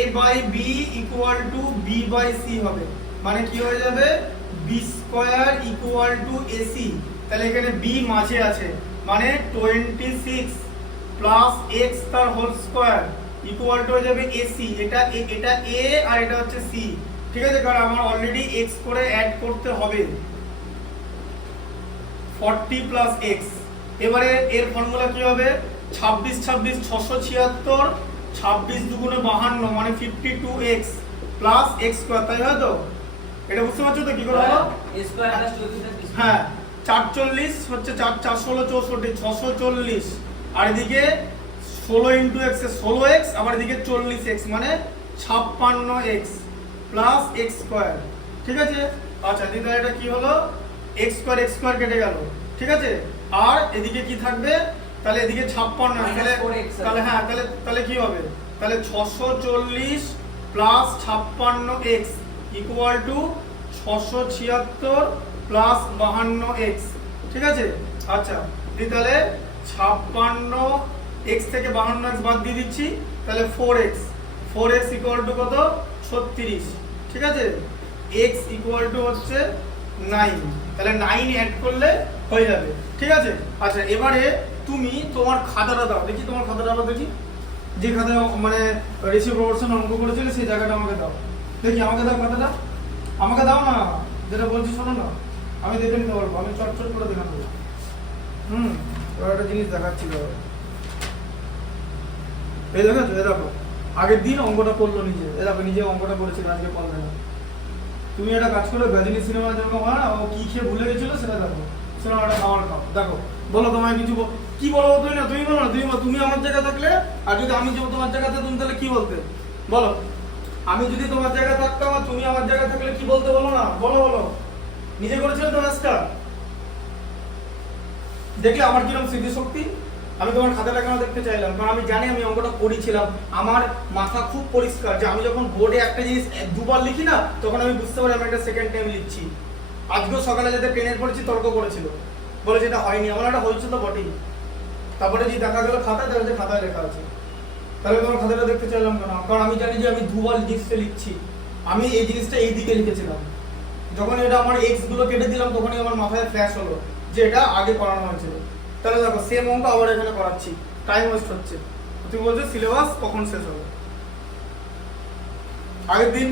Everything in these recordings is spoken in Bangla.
a by B equal to B by C হবে, মানে কি হয়ে যাবে B square equal to AC. তাহলে এখানে বি মাঝে আছে, মানে 26 প্লাস এক্স তার হোল স্কয়ার ইকুয়াল টু হয়ে যাবে এসি। এটা এ আর এটা হচ্ছে সি, ঠিক আছে, কারণ আমার অলরেডি এক্স করে অ্যাড করতে হবে 40 প্লাস এক্স। এবারে এর ফর্মুলা কি হবে 26 26 676, 26 দুগুণে 52 মানে 52x প্লাস x স্কয়ার, তাই হয় তো? এটা বুঝতে পারছো তো কি করে হলো? a স্কয়ার প্লাস 24 হ্যাঁ 440 হচ্ছে 4 4 16 64 640, আর এদিকে 16 ইনটু x এ 16x, আবার এদিকে 40x মানে 56x প্লাস x স্কয়ার, ঠিক আছে। আচ্ছা এদিকে এটা কি হলো x স্কয়ার কেটে গেল, ঠিক আছে। আর এদিকে কি থাকবে, তাহলে এদিকে 56, তাহলে হ্যাঁ তাহলে কি হবে, তাহলে 640 plus 56x equal to 676 plus 52x, ঠিক আছে। আচ্ছা তাহলে 56x থেকে 52x বাদ দিয়ে দিচ্ছি, তাহলে 4x ইকুয়াল টু কত 36, ঠিক আছে। x ইকুয়াল টু হচ্ছে 9, তাহলে 9 অ্যাড করলে হয়ে যাবে, ঠিক আছে। আচ্ছা এবারে তুমি তোমার খাতাটা দাও, দেখি তোমার খাতাটা দাও, দেখি যে খাতা মানে রেশিও প্রপোর্শন অঙ্ক করেছিলে সেই জায়গাটা আমাকে দাও, দেখি আমাকে দাও খাতাটা, আমাকে দাও না, যেটা বলছি শোনো না, আমি দেখে নিতে পারবো, আমি চট করে দেখা নেবো। একটা জিনিস দেখাচ্ছিল, এই দেখো এ দেখো আগের দিন অঙ্কটা করলো নিজে, এ দেখো নিজে অঙ্কটা করেছিল আজকে 15। তুমি একটা কাজ করো, গাজনি সিনেমার জন্য হয় না, ও কি খেয়ে ভুলে গেছিল সেটা দেখো, সিনেমাটা খাওয়ার খাও, দেখো বলো তোমায় কিছু কি বলবো, তুমি না তুমি বলো না, তুমি আমার জায়গা থাকলে, আর যদি আমি তোমার জায়গাতে তুমি তাহলে কি বলতে বলো? আমি যদি তোমার জায়গা থাকতাম আর তুমি আমার জায়গা থাকলে কি বলতে, বলো না, বলো নিজে করেছিলে তো কাজটা, দেখলে আমার কিরকম স্মৃতিশক্তি। আমি তোমার খাতাটা কেন দেখতে চাইলাম, কারণ আমি জানি আমি অঙ্কটা করেছিলাম, আমার মাথা খুব পরিষ্কার যে আমি যখন বোর্ডে একটা জিনিস দুবার লিখি না, তখন আমি বুঝতে পারি আমি একটা সেকেন্ড টাইম লিখছি। আজকেও সকালে যাদের ট্রেনের পড়েছি তর্ক করেছিল, বলে যেটা হয়নি, আমার একটা হয়েছে তো বটেই। তারপরে যে দেখা গেল খাতা, দেখা যাচ্ছে খাতায় লেখা আছে, তাহলে তোমার খাতাটা দেখতে চাইলাম কেন, কারণ আমি জানি যে আমি দুবার জিনিসটা লিখছি। আমি এই জিনিসটা এই দিকে লিখেছিলাম, যখন এটা আমার এক্স গুলো কেটে দিলাম তখনই আমার মাথায় ফ্ল্যাশ হলো যে এটা আগে করানো হয়েছিল। তাহলে দেখো সেম অঙ্ক আবার এখানে করাচ্ছি, টাইম ওয়েস্ট হচ্ছে। তুমি বলছো সিলেবাস কখন শেষ হবে? আগের দিন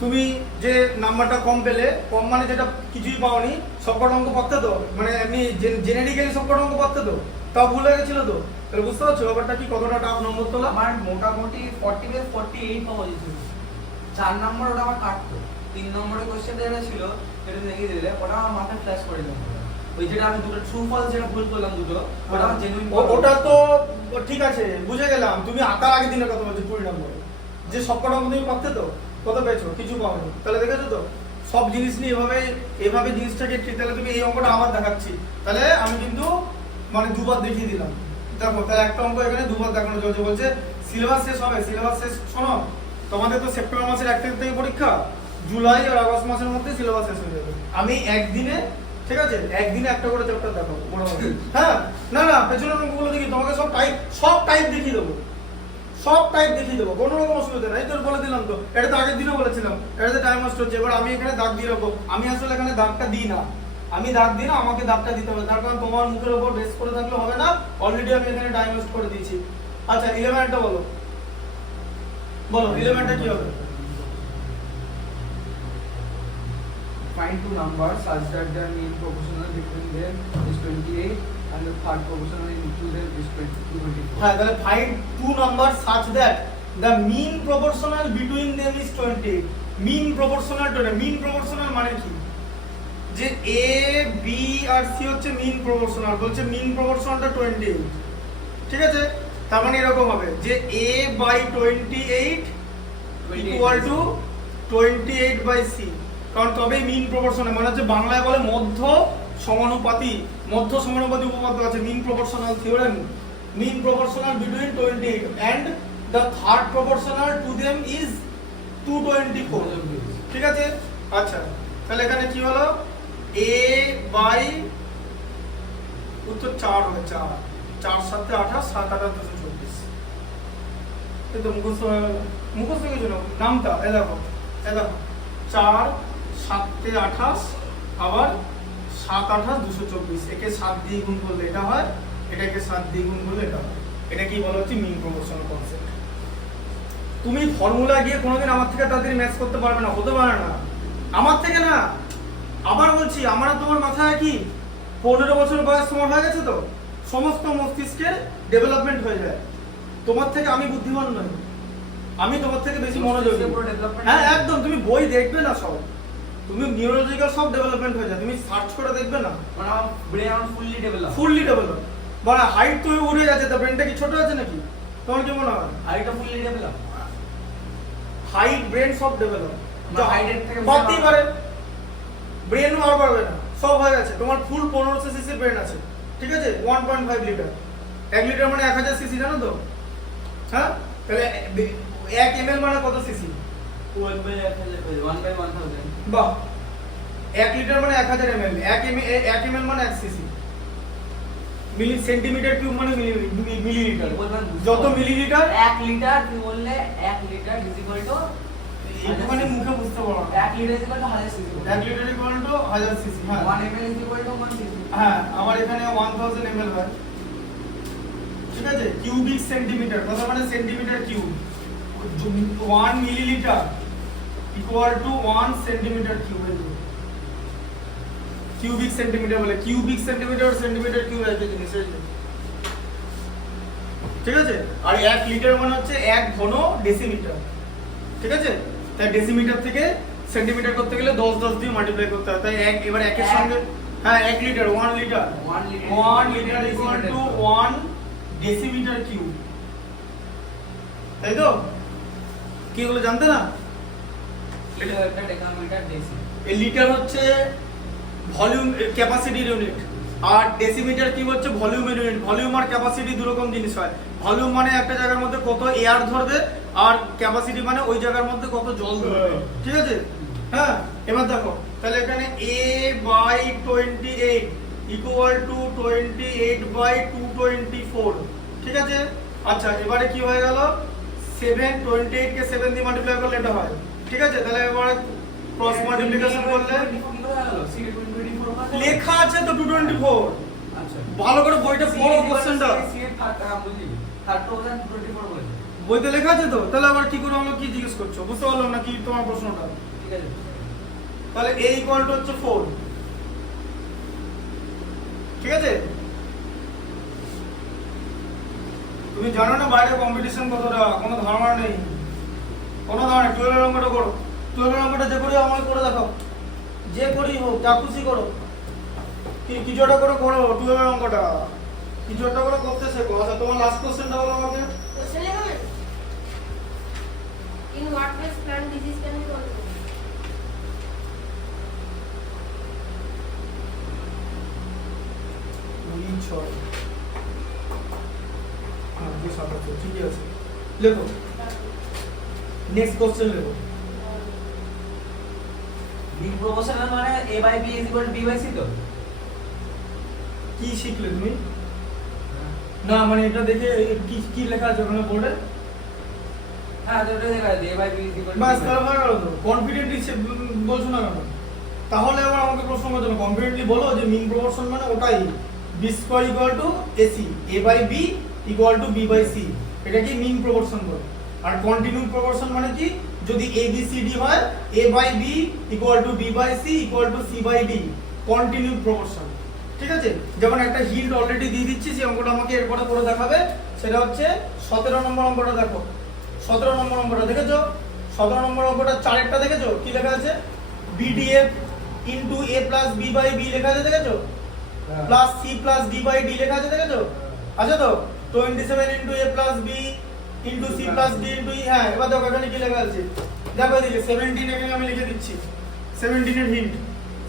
তুমি যে নাম্বারটা কম পেলে, কম মানে যেটা কিছুই পাওনি, সবকটা অঙ্ক পারতে তো, মানে এমনি জেনারিক্যালি সবকটা অঙ্ক পারতে তো, তাও ভুল হয়ে গেছিল তো, তাহলে বুঝতে পারছো ব্যাপারটা কি, কতটা টাফ নম্বর তোলা। আমার মোটামুটি 40 বেস 48 পাওয়া যেত, 4 নম্বর ওটা আমার কাটতো, 3 নম্বরের কোশ্চেন যেটা ছিল সেটা দেখিয়ে দিলে ওটা আমার মাথায় ফ্ল্যাশ করে দিল। ওই যেটা আমি দুটো ট্রু ফলস যেটা ভুল করলাম দুটো, ওটা আমার জেনুইন, ওটা তো ঠিক আছে বুঝে গেলাম। তুমি আঁকার আগের দিনের কথা বলছো 20 নম্বরে, যে সবকটা অঙ্ক তুমি পারতে তো, কত পেয়েছো? কিছু পাওনি, তাহলে দেখেছো তো সব জিনিস নিয়ে এভাবে জিনিসটাকে ঠিক। তাহলে তুমি এই অঙ্কটা আবার দেখাচ্ছি, তাহলে আমি কিন্তু মানে দুবার দেখিয়ে দিলাম, দেখো তাহলে একটা অঙ্ক এখানে দুবার দেখানো চলছে। বলছে সিলেবাস শেষ হবে, সিলেবাস শেষ শোনো, তোমাদের তো সেপ্টেম্বর মাসের 1 তারিখ থেকে পরীক্ষা, জুলাই আর আগস্ট মাসের মধ্যে সিলেবাস শেষ হয়ে যাবে। আমি একদিনে, ঠিক আছে, একদিনে একটা করে চ্যাপ্টার দেখাবো মোটামুটি। হ্যাঁ না পেছনের অঙ্কগুলো দেখি, তোমাকে সব টাইপ দেখিয়ে দেবো, সব টাইপ দেখিয়ে দেবো, কোনো রকম অসুবিধা নেই। তোর বলে দিলাম তো, এটা তো আগের দিনও বলেছিলাম, এটাতে টাইম ওয়েস্ট হচ্ছে। এবার আমি এখানে দাগ দিয়ে রাখবো, আমি আসলে এখানে দাগটা দিই না, আমাকে দাগটা দিতে হবে, তার কারণ তোমার মুখের উপর বেস করে থাকলে হবে না, অলরেডি আমি এখানে টাইম ওয়েস্ট করে দিয়েছি। আচ্ছা 11টা বলো 11টা কি হবে? find two numbers such that their mean proportional between them is 28 and the third proportional into them is 24. হ্যাঁ তাহলে find two numbers such that the mean proportional between them is 20। mean proportional to mean proportional মানে কি, যে a b আর c হচ্ছে mean proportional, বলছে mean proportionalটা 28, ঠিক আছে। তার মানে এরকম হবে যে a by 28 equal to 28 by c, কারণ তবেই মিন প্রপোর্শনাল, মানে হচ্ছে বাংলায় বলে মধ্য সমানুপাতি উপপাদ্য আছে, mean proportional theorem, mean proportional between 28 and the third proportional to them is 224, ঠিক আছে। আচ্ছা তাহলে এখানে কি হলো, a বাই উত্তর 4 হবে, 4 7 8 7 8 224, এই তো মুখস্থ হয়ে গেল। মুখস্থ কিছু না, নামটা এ দেখো 4 7 তে 28 আবার 7 28 224, একে 7 দিয়ে গুণ করলে এটা হয়, এটাকে 7 দিয়ে গুণ করলে এটা হয়। এটা কি বলা হচ্ছে মিন প্রপোর্শনাল কনসেপ্ট। তুমি ফর্মুলা গিয়ে কোনোদিন আমার থেকে তাড়াতাড়ি ম্যাচ করতে পারবে না, হতে পারে না, আমার থেকে না। আবার বলছি, আমার আর তোমার মাথায় কি 15 বছর বয়স তোমার হয়ে গেছে তো, সমস্ত মস্তিষ্কের ডেভেলপমেন্ট হয়ে যায়। তোমার থেকে আমি বুদ্ধিমান নই, আমি তোমার থেকে বেশি মনোযোগী। হ্যাঁ একদম, তুমি বই দেখবে না সব, তুমি নিউরোলজিক্যাল সব ডেভেলপমেন্ট হয়ে যায়, তুমি সার্চ করে দেখবে না। মানে আমার ব্রেন আমার ফুললি ডেভেলপ, মানে হাইট তো উঠে গেছে, তো ব্রেনটা কি ছোট আছে নাকি? তোমার কি মনে হয়? হাইটটা ফুললি ডেভেলপ, হাইট ব্রেন সব ডেভেলপ, আমার হাইটের থেকে বাড়তেই পারে, ব্রেনও আর বাড়বে না, সব হয়ে গেছে। তোমার ফুল 1500 সিসি ব্রেন আছে, ঠিক আছে, 1.5 লিটার, 1 লিটার মানে 1000 সিসি, জানো তো? হ্যাঁ, তাহলে 1 ml মানে কত সিসি? 1/1000 বাহ, 1 লিটার মানে 1000 ml, 1 ml মানে 1 সিসি। মিলি সেন্টিমিটার কিউব মানে মিলিলিটার, যত মিলিলিটার 1 লিটার কি বললে 1 লিটার ইজ ইকুয়াল টু একটুখানি মুখে বুঝতে পারো না। 1 litre is equal two 1000 CC 1 litre equal to 1000 CC. হ্যাঁ 1 ml is equal two 1 CC. হ্যাঁ, আমার এখানে 1000 ml হয়, ঠিক আছে। কিউবিক সেন্টিমিটার কথা মানে centimetre cube, 1 millilitre equal to 1 centimetre cube. Cubic centimetre বলে, কিউবিক সেন্টিমিটার আর সেন্টিমিটার কিউব একই জিনিস, ঠিক আছে। আর 1 লিটার মানে হচ্ছে 1 ঘন ডেসিমিটার, ঠিক আছে। তাই ডেসিমিটার থেকে সেন্টিমিটার করতে গেলে 10 দিয়ে মাল্টিপ্লাই করতে হয়, তাই এবার একের সঙ্গে হ্যাঁ 1 litre 1 litre 1 litre equal to 1 decimetre cube, তাই তো? কি এগুলো জানতে না? এটা একটা ডেকামিটার ডেসি। এই লিটার হচ্ছে ভলিউম ক্যাপাসিটির ইউনিট, আর ডেসিমিটার কি হচ্ছে ভলিউমের ইউনিট। ভলিউম আর ক্যাপাসিটি দু রকম জিনিস হয়। ভলিউম মানে একটা জায়গার মধ্যে কত এয়ার ধরবে, আর ক্যাপাসিটি মানে ওই জায়গার মধ্যে কত জল ধরবে, ঠিক আছে। হ্যাঁ, এবার দেখো তাহলে এখানে A/28 ইকুয়াল টু 28/224, ঠিক আছে। আচ্ছা, এবারে কি হয়ে গেল, 7 কে 7 দিয়ে মাল্টিপ্লাই করলে এটা হয়, ঠিক আছে। তাহলে এবারে ক্রস মাল্টিপ্লিকেশন করলে লেখা আছে তো 224। আচ্ছা, ভালো করে বইটা পড়ো, কোশ্চেনটা বইতে লেখা আছে তো, তাহলে আবার কি করে হলো, কি জিজ্ঞেস করছো? বুঝতে পারলাম না কি তোমার প্রশ্নটা। ঠিক আছে, তাহলে A ইকুয়াল টু হচ্ছে 4, ঠিক আছে। তুমি জানো না বাইরে কম্পিটিশন কতটা? কোনো ধারণা নেই, কোনো ধারণা। 12 এর অঙ্কটা করো, 12 এর অঙ্কটা যে করি আমাকে করে দেখাও, যে করি হোক, যা খুশি করো, কিছু একটা করে করো। 12 এর অঙ্কটা কিছু একটা করে করতে শেখো। আচ্ছা, তোমার লাস্ট কোশ্চেনটা বলো আমাকে। Question লেখাবেন? In what ways plant disease can be controlled? ঠিকই আছে, লেখো নেক্সট কোশ্চেন লেখো। মিন প্রপোর্শনাল মানে A/B = B/C তো। কি শিখলে তুমি? না মানে এটা দেখে কি কি লেখা আছে ওখানে বোর্ডে? হ্যাঁ, তো এটা দেখা যায় A/B = বাস, তাহলে হয়ে গেল তো। কনফিডেন্টলি বলছো না কেন? তাহলে আবার আমাকে প্রশ্ন করছো না, কনফিডেন্টলি বলো যে মিন প্রপোর্শন মানে ওটাই, B² = AC, A/B = B/C, এটা কি মিন প্রপোর্শন বলে। আর কন্টিনিউড প্রপোর্শন মানে কি, যদি ABCD হয় A/B = B/C = C/D, continued proportion, ঠিক আছে। যেমন একটা হিন্ট অলরেডি দিয়ে দিচ্ছি, সেই অঙ্কটা আমাকে এরপরে করে দেখাবে। সেটা হচ্ছে 17 নম্বর অঙ্কটা দেখো। 17 নম্বর অঙ্কটা দেখেছো? 17 নম্বর অঙ্কটা 4টা দেখেছো? কি লেখা আছে? BDF * A + B/B লেখা আছে, দেখেছো? প্লাস C + D/D লেখা আছে, দেখেছো? আচ্ছা, তো 27 * A + B * C + D * E। হ্যাঁ, এবার দেখো এখানে কি লেখা আছে, দেখো এদিকে 17 এখানে আমি লিখে দিচ্ছি, 17 এর হিন্ট।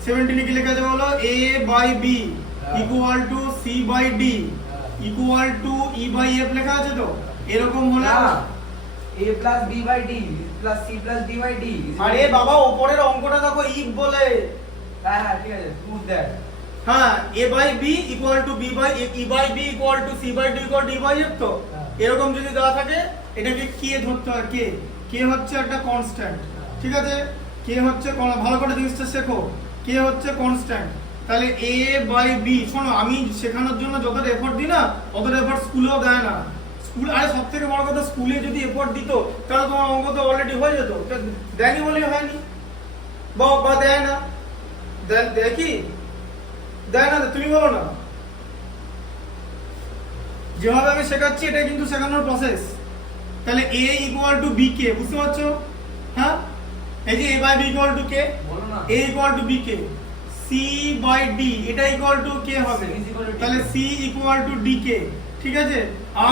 17 এ কি লেখা আছে বলো? A/B = C/D = E/F লেখা আছে তো, এরকম হলে না, A + B/D + C + D/D। আরে বাবা, উপরের অঙ্কটা দেখো, ইফ বলে। হ্যাঁ, ঠিক আছে, স্মুথ দ্যাট। হ্যাঁ, A/B = E/B = C/D = D/F তো, এরকম যদি দেওয়া থাকে এটাকে কে ধরতে হয়, কে কে হচ্ছে একটা কনস্ট্যান্ট, ঠিক আছে? কে হচ্ছে ভালো করে জিনিসটা শেখো, কে হচ্ছে কনস্ট্যান্ট। তাহলে a বাই b, শোনো আমি শেখানোর জন্য যত এফোর্ট দিই না অত এফোর্ট স্কুলেও দেয় না। স্কুল আরে সব থেকে বড় কথা, স্কুলে যদি এফোর্ট দিত তাহলে তোমার অঙ্ক তো অলরেডি হয়ে যেত, দেয়নি বলে হয়নি, বা দেয় না, দেয় কি দেয় না? তুমি বলো না। যেভাবে আমি শেখাচ্ছি এটা কিন্তু শেখানোর প্রসেস। তাহলে a ইকুয়াল টু b কে, বুঝতে পারছো? হ্যাঁ, এই যে a by b equal to কে, বলো না। a ইকুয়াল টু b কে, c বাই d এটা ইকুয়াল টু কে হবে, C is equal to D তাহলে c ইকুয়াল টু d কে, ঠিক আছে?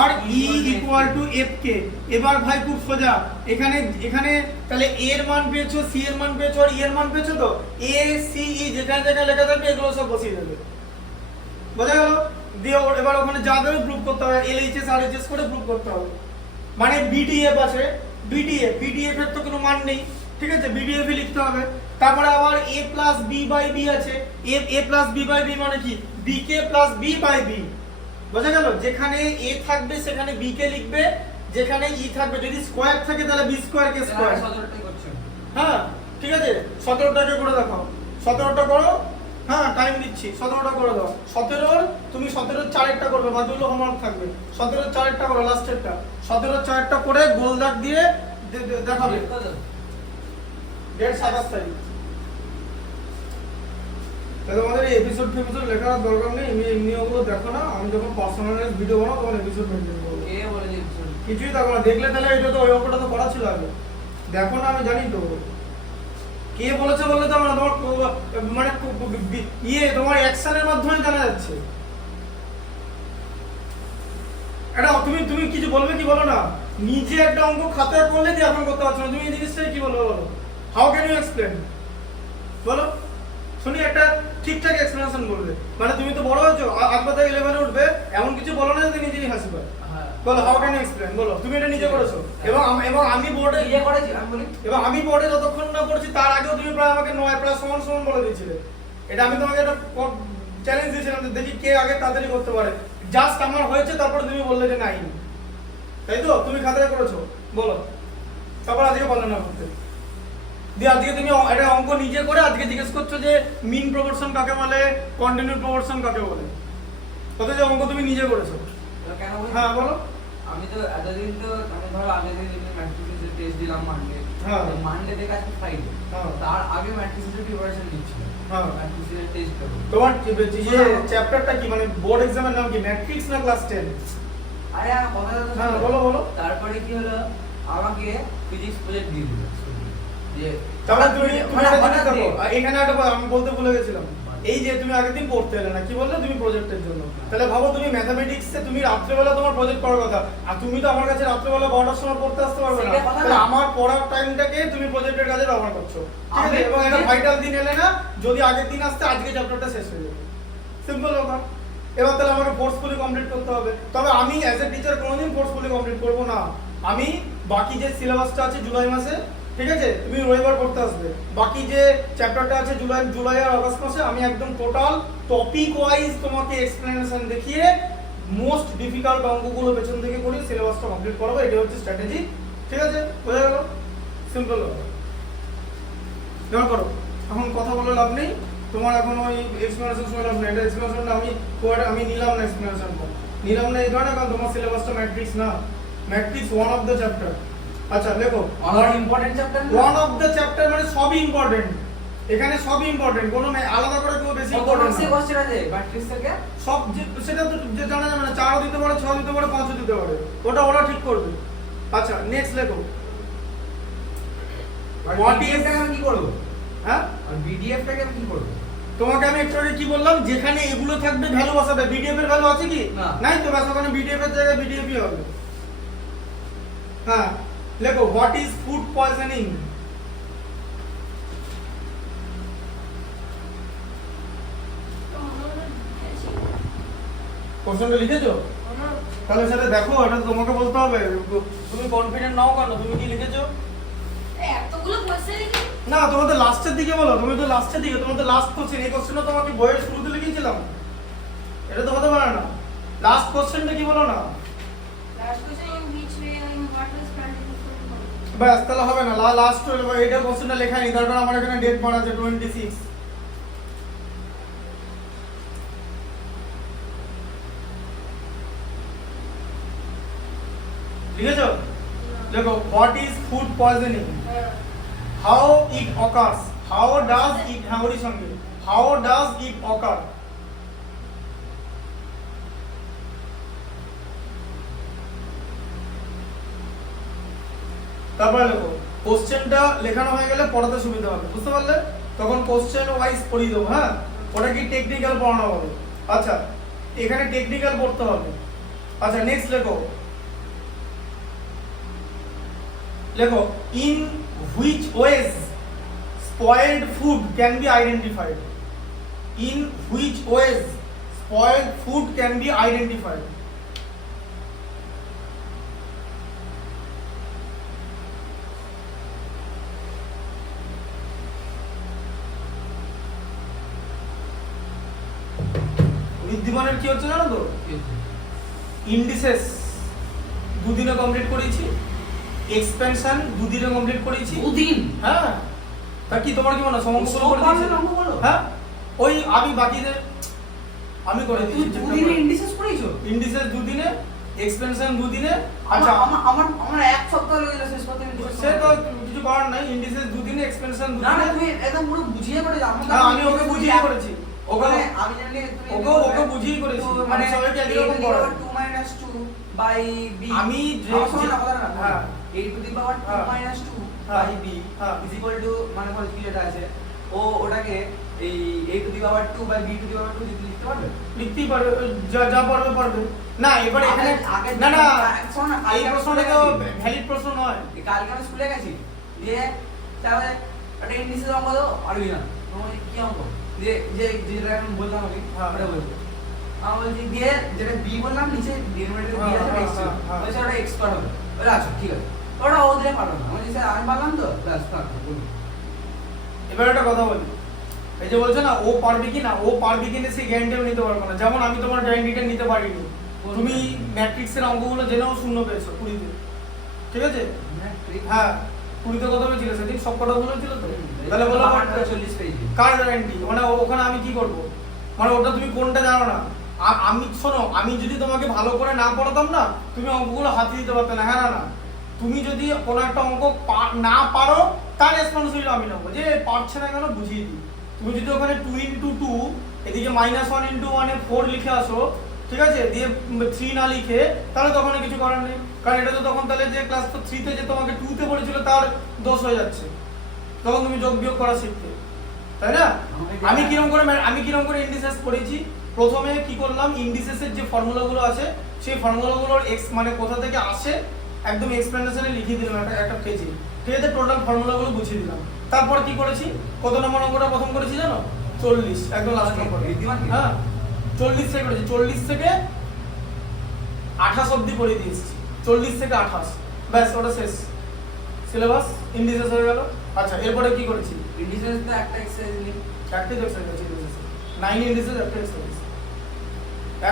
আর e ইকুয়াল টু f কে। এবার ভাই খুব সোজা, এখানে এখানে তাহলে a এর মান পেয়েছো, c এর মান পেয়েছো আর e এর মান পেয়েছো, তো a c e যেখানে যেখানে লেখা থাকবে এগুলো সব বসিয়ে দেবে, বোঝা গেল? দিয়ে এবার ওখানে যা দেবে প্রুফ করতে হবে, LHS RHS করে প্রুফ করতে হবে। মানে BDF আছে, BDF এর তো কোনো মান নেই, ঠিক আছে? BDF ই লিখতে হবে। তারপরে আবার a plus b by b আছে, a plus b by b মানে কি, bk plus b by b, বোঝা গেল? যেখানে a থাকবে সেখানে b কে লিখবে, যেখানে e থাকবে, যদি স্কয়ার থাকে তাহলে b স্কয়ার কে স্কয়ার। 17টাই করছো। হ্যাঁ ঠিক আছে, 17টাকে করে দেখাও, 17টা করো। হ্যাঁ টাইম দিচ্ছি, 17টা করে দাও। 17 তুমি 17 4টা করবে, বাকিগুলো হোমওয়ার্ক থাকবে। 17 4টা করো, লাস্টেরটা 17 4টা করে গোল দাগ দিয়ে দেখাবে। ডেট 27 তারিখ। তাহলে তোমাদের এই এপিসোড লেখার দরকার নেই, এমনি ওগুলো দেখো না। আমি যখন পার্সোনালাইজ ভিডিও বানাবো তখন এপিসোড মেনটেন করবো। কে বলে যে কিছুই দেখো না, দেখলে তাহলে এটা তো ওই অঙ্কটা তো করা ছিল আগে। দেখো না, আমি জানি তো কে বলেছে বললে তো আমরা তোমার মানে তোমার অ্যাকশনের মাধ্যমে জানা যাচ্ছে। এটা তুমি কিছু বলবে কি বলো না? নিজে একটা অঙ্ক খাতায় করলে দিয়ে এখন করতে পারছো না, তুমি এই জিনিসটাই কি বলবে বলো? হাউ ক্যান ইউ এক্সপ্লেন বলো শুনি, একটা ঠিকঠাক এক্সপ্লেনেশন বলবে। মানে তুমি তো বড় হয়েছো, একবার 11 উঠবে, এমন কিছু বলো না যে নিজেই হাসি পায়। বলো হাউ ক্যান ইউ এক্সপ্লেন, বলো তুমি এটা নিজে করেছো। এবং আমি বোর্ডে ইয়ে করেছি, আমি বলি এবং আমি বোর্ডে যতক্ষণ না পড়ছি তার আগেও তুমি প্রায় আমাকে 9 প্লাস সমান সমান বলে দিয়েছিলে। এটা আমি তোমাকে একটা চ্যালেঞ্জ দিয়েছিলাম যে দেখি কে আগে তাড়াতাড়ি করতে পারে। জাস্ট আমার হয়েছে, তারপর তুমি বললে যে 9, তাই তো? তুমি খাতায় করেছো, বলো। তারপর আজকে বললে না করতে দিয়ে, আজকে তুমি এটা অঙ্ক নিজে করে আজকে জিজ্ঞেস করছো যে মিন প্রপোর্শন কাকে বলে, কন্টিনিউড প্রপোর্শন কাকে বলে, অথচ অঙ্ক তুমি নিজে করেছো। কেন বলি? হ্যাঁ বলো। আমি তো এতদিন তো আমি ধরো আগের দিন ম্যাট্রিক্সের টেস্ট দিলাম মানডে। হ্যাঁ। মানডে থেকে আজকে ফ্রাইডে। হ্যাঁ। তার আগে ম্যাট্রিক্সের প্রিপারেশন নিচ্ছিল। হ্যাঁ। ম্যাট্রিক্সের টেস্ট দেব। তোমার যে চ্যাপ্টারটা কি, মানে বোর্ড এক্সামের নাম কি, ম্যাট্রিক্স না ক্লাস 10? আরে আমার কথাটা তো হ্যাঁ শোনো। বলো। তারপরে কি হলো, আমাকে ফিজিক্স প্রজেক্ট দিয়ে দিল যে তাহলে তুমি মানে একটা হঠাৎ জিনিস দেখো, দিয়ে। এখানে একটা আমি বলতে ভুলে গেছিলাম। এই যে তুমি আগের দিন পড়তে এলে না, কি বললে তুমি প্রজেক্টের জন্য? তাহলে ভাবো তুমি ম্যাথমেটিক্সে তুমি রাত্রেবেলা তোমার প্রজেক্ট করার কথা, আর তুমি তো আমার কাছে রাত্রেবেলা 12টার সময় পড়তে আসতে পারবে না। সেটা কথা তাহলে না। আমার পড়ার টাইমটাকে তুমি প্রজেক্টের কাজে ব্যবহার করছো, ঠিক আছে? আমি এবং এটা যে- ভাইটাল দিন এলে না, যদি আগের দিন আসতে আজকে চ্যাপ্টারটা শেষ হয়ে যাবে। সিম্পল ব্যাপার। এবার তাহলে আমাকে ফোর্সফুলি কমপ্লিট করতে হবে। তবে আমি অ্যাজ এ টিচার কোনোদিন ফোর্সফুলি কমপ্লিট করব না। আমি বাকি যে সিলেবাসটা আছে জুলাই মাসে, ঠিক আছে, তুমি রবিবার পড়তে আসবে। বাকি যে চ্যাপ্টারটা আছে জুলাই আর আগস্ট মাসে, আমি একদম টোটাল টপিক ওয়াইজ তোমাকে এক্সপ্লেনেশন দেখিয়ে মোস্ট ডিফিকাল্ট অঙ্কগুলো পেছন থেকে করে সিলেবাসটা কমপ্লিট করাবো। এটা হচ্ছে স্ট্র্যাটেজি, ঠিক আছে? বোঝা গেল? সিম্পল ব্যাপার। এবার করো, এখন কথা বলে লাভ নেই, তোমার এখন ওই এক্সপ্লেনেশন শুনে লাভ নেই। এটা এক্সপ্লেনেশনটা আমি নিলাম না, এক্সপ্লেনেশনটা নিলাম না এই কারণে কারণ তোমার সিলেবাসটা ম্যাট্রিক্স না, matrix one of the chapter. আচ্ছা দেখো, আমার important chapter one of the chapter মানে সবই ইম্পর্টেন্ট, এখানে সবই ইম্পর্টেন্ট, কোনো আলাদা করে কেউ বেশি কত ইম্পর্টেন্ট মার্কসের না। কোশ্চেন আছে ম্যাট্রিক্স থেকে? সব সেটা তো যে জানা যাবে না, 4 দিতে পারে, 6 দিতে পারে, 5 দিতে পারে, ওরা ঠিক করবে। আচ্ছা নেক্সট লেখো, হোয়াট ইজ টাকে আমি কি করব? হ্যাঁ আর বিডিএফ টাকে আমি কি করব? তোমাকে আমি একটু আগে কি বললাম, যেখানে এগুলো থাকবে ভ্যালু বসাবে। বিডিএফ এর ভ্যালু আছে কি? না। নাই তো, ব্যাস ওখানে বিডিএফ এর জায়গায় বিডিএফই হবে। হ্যাঁ লেখো, হোয়াট ইজ ফুড পয়জনিং? কোশ্চেনটা লিখেছো? তাহলে সেটা দেখো, এটা তোমাকে বলতে হবে। তুমি কনফিডেন্ট নাও কেন, তুমি কি লিখেছো? এতগুলো কোশ্চেন লিখে না তোমাদের লাস্টের দিকে বলো, তুমি তো লাস্টের দিকে, তোমাদের লাস্ট কোশ্চেন। এই কোশ্চেনটা তোমাকে বইয়ের শুরুতে লিখেছিলাম, এটা তো হতে পারে না। লাস্ট কোশ্চেনটা কি বলো না? Last question in which way in what was planned in ব্যাস তাহলে হবে না, লাস্ট এইটার কোশ্চেনটা লেখা নেই, তার কারণ আমার এখানে ডেট মারা আছে 26। লিখেছো? দেখো, what is food poisoning, how it occurs, how does it, হ্যাঁ ওরই সঙ্গে, হাউ ডাজ ইট অকার। তারপরে লেখো, কোশ্চেনটা লেখানো হয়ে গেলে পড়াতে সুবিধা হবে, বুঝতে পারলে? তখন কোশ্চেন ওয়াইজ পড়িয়ে দেবো। হ্যাঁ, ওটা কি টেকনিক্যাল পড়ানো হবে। আচ্ছা, এখানে টেকনিক্যাল পড়তে হবে। আচ্ছা, নেক্সট লেখো, লেখো in which ways spoiled food can be identified, in which ways spoiled food can be identified. ঋদ্ধিমানের কি হচ্ছে জানো তো, ইন্ডিসেস দুদিনে কমপ্লিট করেছি, এক্সপেনশন দুদিনে কমপ্লিট করেছি। দুদিন? হ্যাঁ, তা কি তোমার কি মনে হয় সমঙ্গ করে দিয়েছি? হ্যাঁ, ওই আমি বাকিদের আমি করে দিয়েছি। দুদিনে ইন্ডিসেস করেছো? ইন্ডিসেস দুদিনে, এক্সপেনশন দুদিনে। আচ্ছা, আমার এক সপ্তাহ লেগে শেষ করতে। সে তো কিছু করার নাই, ইন্ডিসেস দুদিনে, এক্সপেনশন না না, দুদিনে। তুমি একদম পুরো বুঝিয়ে করে দাও। হ্যাঁ, আমি ওকে বুঝিয়ে করেছি, ওখানে আমি জানি ওকে বুঝিয়ে করেছি, মানে সবাইকে একই রকম পড়াই। 2 - 2 বাই b, আমি হ্যাঁ a to the power 2 - 2 by b is equal to, মানে বল কি এটা আছে, ও ওটাকে এই a to the power 2 by b to the power 2 লিখতে পারবে? লিখতেই পারবে, যা পারবে পারবে না। এবার এখানে না না, এই প্রশ্নটা তো ভ্যালিড প্রশ্ন নয়। কালকে আমি স্কুলে গেছি, দিয়ে তারপরে একটা ইংলিশের অঙ্ক দাও, পারবি না, তোমার কি অঙ্ক দিয়ে যে যেটা এখন বললাম আমি ওটা বলবো। আমি বলছি দিয়ে যেটা বি বললাম নিচে ডিনোমিনেটর বি আছে এক্স ছিল, বলছে ওটা এক্স স্কয়ার হবে। বলে আচ্ছা ঠিক আছে, ওটা ও দিলে পারবে না। আমি বলছি স্যার আমি পারলাম তো, ব্যাস থাক বলুন। এবার একটা কথা বলি, এই যে বলছো না ও পারবে কি না, ও পারবে কি না সেই গ্যারান্টিও নিতে পারবো না। যেমন আমি তোমার গ্যারান্টিটা নিতে পারিনি, তুমি ম্যাট্রিক্সের অঙ্কগুলো জেনেও শূন্য পেয়েছো 20-তে, ঠিক আছে? হ্যাঁ, 20-তে কত পেয়েছিল সেদিন? সব কটা ভুল ছিল তো? তাহলে বলো 40 পেজ। কার গ্যারান্টি? মানে ওখানে আমি কি করব? মানে ওটা তুমি কোনটা জানো না। আর আমি শোনো, আমি যদি তোমাকে ভালো করে না পড়াতাম না, তুমি অঙ্কগুলো হাতে দিতে পারতে না। হ্যাঁ না না, তুমি যদি কোনো একটা অঙ্ক না পারো, তার রেসপন্সিবিলিটি আমি নেবো, যে পারছে না কেন বুঝিয়ে দিই। তুমি যদি ওখানে 2 × 2 এদিকে -1 × 1 এ 4 লিখে আসো, ঠিক আছে, দিয়ে 3 না লিখে, তাহলে তখন কিছু করার নেই। কারণ এটা তো তখন তাহলে যে ক্লাস 3-তে যে তোমাকে 2-তে পড়েছিল তার দোষ হয়ে যাচ্ছে, তখন তুমি যোগ বিয়োগ করা শিখতে, তাই না? আমি কিরকম করে ইন্ডিসেস করেছি, প্রথমে কি করলাম, ইন্ডিসেসের যে ফর্মুলাগুলো আছে সেই ফর্মুলাগুলোর এক্স মানে কোথা থেকে আসে একদম এক্সপ্লেনেশনে লিখে দিলাম একটা পেজে, ঠিক আছে, টোটাল ফর্মুলাগুলো বুঝিয়ে দিলাম। তারপর কি করেছি, কত নম্বর অঙ্কটা প্রথম করেছি জানো? 40, একদম লাস্ট নম্বর। হ্যাঁ, 40 থেকে করেছি, 40 থেকে 28 অবধি করে দিয়েছি, 40 থেকে 28, ব্যাস ওটা শেষ, সিলেবাস ইন্ডিসেস হয়ে গেল। আচ্ছা, এরপরে কি করেছি, ইন্ডিসেস তো একটা এক্সারসাইজ নেই, একটা এক্সারসাইজ আছে, 9 ইন্ডিসেস একটা এক্সারসাইজ,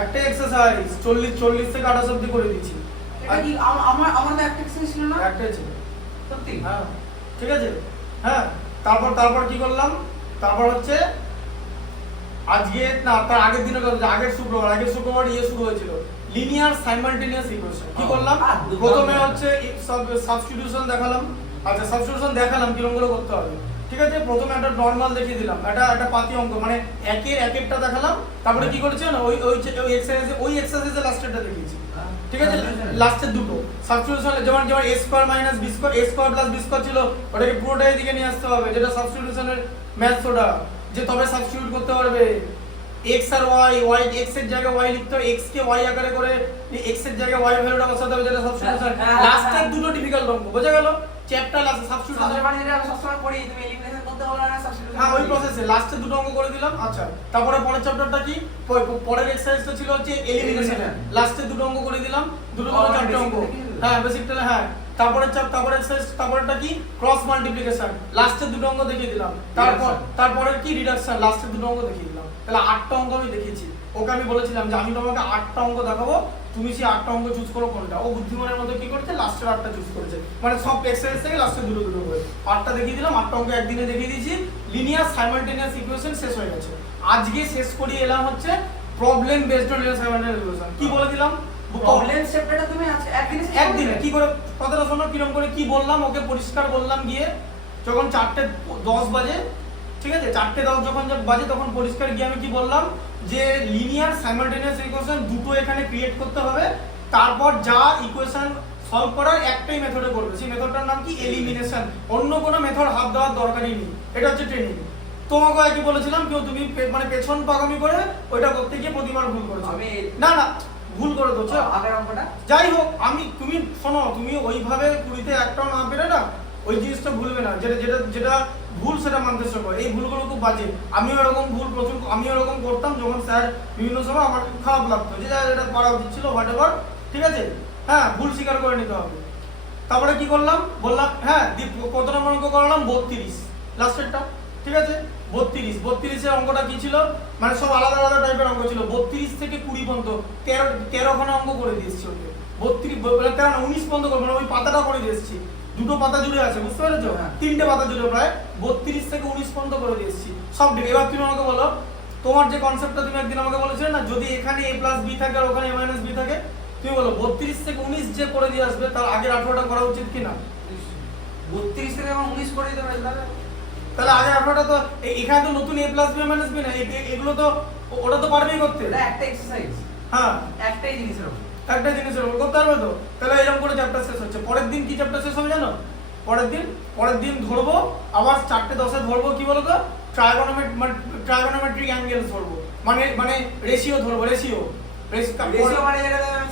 একটা এক্সারসাইজ 40 থেকে 28 অবধি করে দিয়েছি। এটা কি আমার তো একটা এক্সারসাইজ ছিল না? একটাই ছিল, সত্যি? হ্যাঁ ঠিক আছে। হ্যাঁ, তারপর কি করলাম, তারপর হচ্ছে আজকে না তার আগের দিনে আগের শুক্রবার ইয়ে শুরু হয়েছিল, লিনিয়ার সাইমালটেনিয়াস ইকুয়েশন। কি করলাম, প্রথমে হচ্ছে সাবস্টিটিউশন দেখালাম। আচ্ছা, সাবস্টিটিউশন দেখালাম কিরকম করে করতে হবে, ঠিক আছে। প্রথমে একটা নরমাল দেখিয়ে দিলাম, একটা পাতি অঙ্ক, মানে একটা দেখালাম। তারপরে কি করেছি না, ওই এক্সারসাইজে লাস্টেরটা দেখিয়েছি, ঠিক আছে, লাস্টের দুটো সাবস্টিটিউশন। যেমন a square minus b square, a square plus b square ছিল, ওটাকে পুরোটাই এদিকে নিয়ে আসতে হবে, যেটা সাবস্টিটিউশনের ম্যাথস, ওটা যে তবে সাবস্টিটিউট করতে পারবে। x আর y x এর জায়গায় y লিখতে হবে, x কে y আকারে করে x এর জায়গায় y ভ্যালুটা বসাতে হবে, যেটা সাবস্টিটিউশন। লাস্টের দুটো ডিফিকাল্ট অঙ্ক, বোঝা গেল? চ্যাপ্টার লাস্টে সাবস্টিটিউশন, মানে যেটা আমি সবসময় পড়ি, তুমি এলিমিনেশন করতে বলো না, সাবস্টিটিউশন। হ্যাঁ, ওই প্রসেসে লাস্টের দুটো অঙ্ক করে দিলাম। আচ্ছা, তারপরে পরের চ্যাপ্টারটা কি, পরের এক্সারসাইজটা ছিল হচ্ছে এলিমিনেশন, লাস্টের দুটো অঙ্ক করে দিলাম, দুটো চারটে অঙ্ক। হ্যাঁ, বেসিকটা, হ্যাঁ। তারপরে এক্সারসাইজ, তারপরেরটা কি, ক্রস মাল্টিপ্লিকেশন, লাস্টের দুটো অঙ্ক দেখিয়ে দিলাম। তারপরের কি, রিডাকশন, লাস্টের দুটো অঙ্ক দেখিয়ে দিলাম। তাহলে 8টা অঙ্ক আমি দেখিয়েছি। ওকে আমি বলেছিলাম যে আমি তোমাকে 8টা অঙ্ক দেখাবো, তুমি সেই 8টা অঙ্ক চুজ করো কোনটা। ও বুদ্ধিমানের মতো কি করেছে, লাস্টের 8টা চুজ করেছে, মানে সব এক্সারসাইজ থেকে লাস্টে দুটো দুটো করে 8টা দেখিয়ে দিলাম। 8টা অঙ্ক একদিনে দেখিয়ে দিয়েছি, লিনিয়ার সাইমালটেনিয়াস ইকুয়েশন শেষ হয়ে গেছে। আজকে শেষ করি এলাম হচ্ছে problem based on linear simultaneous equation. কি বলে দিলাম, প্রবলেম চ্যাপ্টারটা তুমি আজকে একদিনে কি করে, কথাটা শোনো কিরকম করে কি বললাম, ওকে পরিষ্কার বললাম গিয়ে যখন 4:10 বাজে, ঠিক আছে 4:10 যখন বাজে তখন পরিষ্কার গিয়ে আমি কি বললাম যে লিনিয়ার সাইমালটেনিয়াস ইকুয়েশন দুটো এখানে ক্রিয়েট করতে হবে, তারপর যা ইকুয়েশন সলভ করার একটাই মেথডে করবে, সেই মেথডটার নাম কি এলিমিনেশন, অন্য কোনো মেথড হাত দেওয়ার দরকারই নেই। এটা হচ্ছে ট্রেনিং। তোমাকে একই বলেছিলাম কেউ তুমি মানে পেছন পাগামি করে ওইটা করতে গিয়ে প্রতিবার ভুল করেছো। আমি না না ভুল করে দিচ্ছ আগের অঙ্কটা। যাই হোক তুমি শোনো, তুমি ওইভাবে কুড়িতে একটাও না পেরে না ওই জিনিসটা ভুলবে না, যেটা যেটা যেটা ভুল সেটা মানতে শেখো। এই ভুলগুলো খুব বাজে, আমিও এরকম ভুল প্রচুর আমিও এরকম করতাম, যখন স্যার বিভিন্ন সময় আমার খুব খারাপ লাগতো যে এটা পারা উচিত ছিল হোয়াট এভার, ঠিক আছে হ্যাঁ ভুল স্বীকার করে নিতে হবে। তারপরে কি করলাম বললাম, হ্যাঁ কত নম্বর অঙ্ক করলাম, 32 লাস্টেরটা, ঠিক আছে 32 এর অঙ্কটা কি ছিল, মানে সব আলাদা আলাদা টাইপের অঙ্ক ছিল। 32 থেকে 20 পর্যন্ত 13 খানা অঙ্ক করে দিয়েছি ওকে। 19 পর্যন্ত করবো না, ওই পাতাটা করে দিয়েছি, দুটো পাতা জুড়ে আছে, বুঝতে পেরেছো, 3টে পাতা জুড়ে প্রায় 32 থেকে 19 পর্যন্ত করে দিয়েছি সব দিকে। এবার তুমি আমাকে বলো, তোমার যে কনসেপ্টটা তুমি একদিন আমাকে বলেছিলে না, যদি এখানে a প্লাস b থাকে আর ওখানে a মাইনাস b থাকে, তুমি বলো 32 থেকে 19 যে করে দিয়ে আসবে তার আগের 18টা করা উচিত কি না? 32 থেকে 19 করে দিতে পারে তাহলে আগের 18টা তো এখানে তো নতুন a plus b minus b না, এগুলো তো ওটা তো পারবেই করতে। এটা একটা এক্সারসাইজ, হ্যাঁ একটাই জিনিসের উপর একটা জিনিসের উপর করতে পারবে তো। তাহলে এরকম করে চ্যাপ্টার শেষ হচ্ছে। পরের দিন কি চ্যাপ্টার শেষ হবে জানো? পরের দিন ধরবো আবার 4:10 ধরবো কি বলো তো, ট্রাইগোনোমেট্রিক অ্যাঙ্গেলস ধরবো, মানে রেশিও ধরবো, রেশিও মানে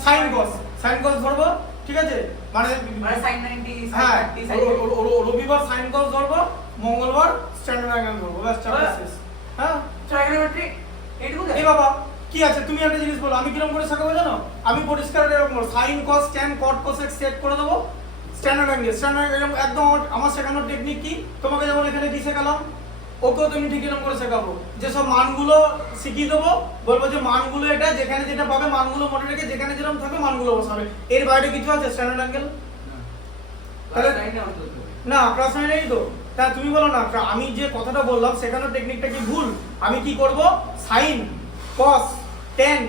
সাইন কস ধরবো, ঠিক আছে মানে sin 90 হ্যাঁ sin 30 রবিবার সাইন কস ধরবো, মঙ্গলবার স্ট্যান্ডার্ড অ্যাঙ্গেল ধরবো, ব্যাস চ্যাপ্টার শেষ। হ্যাঁ ট্রাইগোনোমেট্রি এইটুকু এই বাবা কি আছে, তুমি একটা জিনিস বলো, আমি কিরকম করে শেখাবো জানো? আমি পরিষ্কার এরকম সাইন কস ট্যান কট কোসেক সেট করে দেবো, স্ট্যান্ডার্ড অ্যাঙ্গেল একদম আমার শেখানোর টেকনিক কি, তোমাকে যেমন এখানে কি শেখালাম ওকেও তুমি ঠিক এরকম করে শেখাবো, যে সব মানগুলো শিখিয়ে দেবো, বলবো যে মানগুলো এটা যেখানে যেটা পাবে মানগুলো মনে রেখে যেখানে যেরকম থাকবে মানগুলো বসাবে, এর বাইরে কিছু আছে স্ট্যান্ডার্ড অ্যাঙ্গেল? না ক্লাস নাইনেই তো। তা তুমি বলো না, আমি যে কথাটা বললাম শেখানোর টেকনিকটা কি ভুল? আমি কি করব, sine cos tan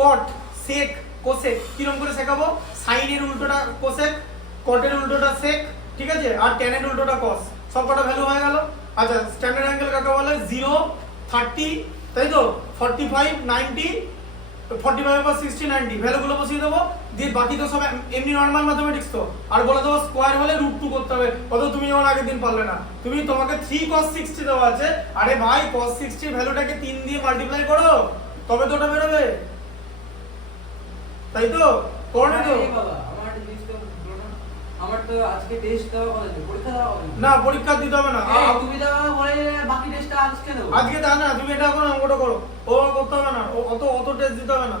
cot sec cosec কিরকম করে শেখাবো, সাইনের উল্টোটা কোসেক, কটের উল্টোটা সেক, ঠিক আছে আর ট্যানের উল্টোটা কস, সবকটা ভ্যালু হয়ে গেল। আচ্ছা স্ট্যান্ডার্ড অ্যাঙ্গেল কাকে বলে, 0 30 তাই তো 45 90 45 বা 60 90 ভ্যালুগুলো বসিয়ে দেবো, দিয়ে বাকি তো সব এমনি নরমাল ম্যাথমেটিক্স তো, আর বলে দেবো স্কোয়ার হলে √2 করতে হবে, অত তুমি যেমন আগের দিন পারলে না, তোমাকে 3 cos 60 দেওয়া আছে, আরে ভাই cos 60 ভ্যালুটাকে 3 দিয়ে মাল্টিপ্লাই করো তবে তো ওটা বেরোবে, তাই তো করো তো। আমার তো আজকে টেস্ট দেওয়া কথা ছিল, পরীক্ষা দেওয়া হবে না পরীক্ষা দিতে হবে না, তুমি দাও বলে বাকি টেস্টটা আজকে দেবো, আজকে দাও না, তুমি এটা এখন অঙ্কটা করো, ও করতে হবে না, অত টেস্ট দিতে হবে না,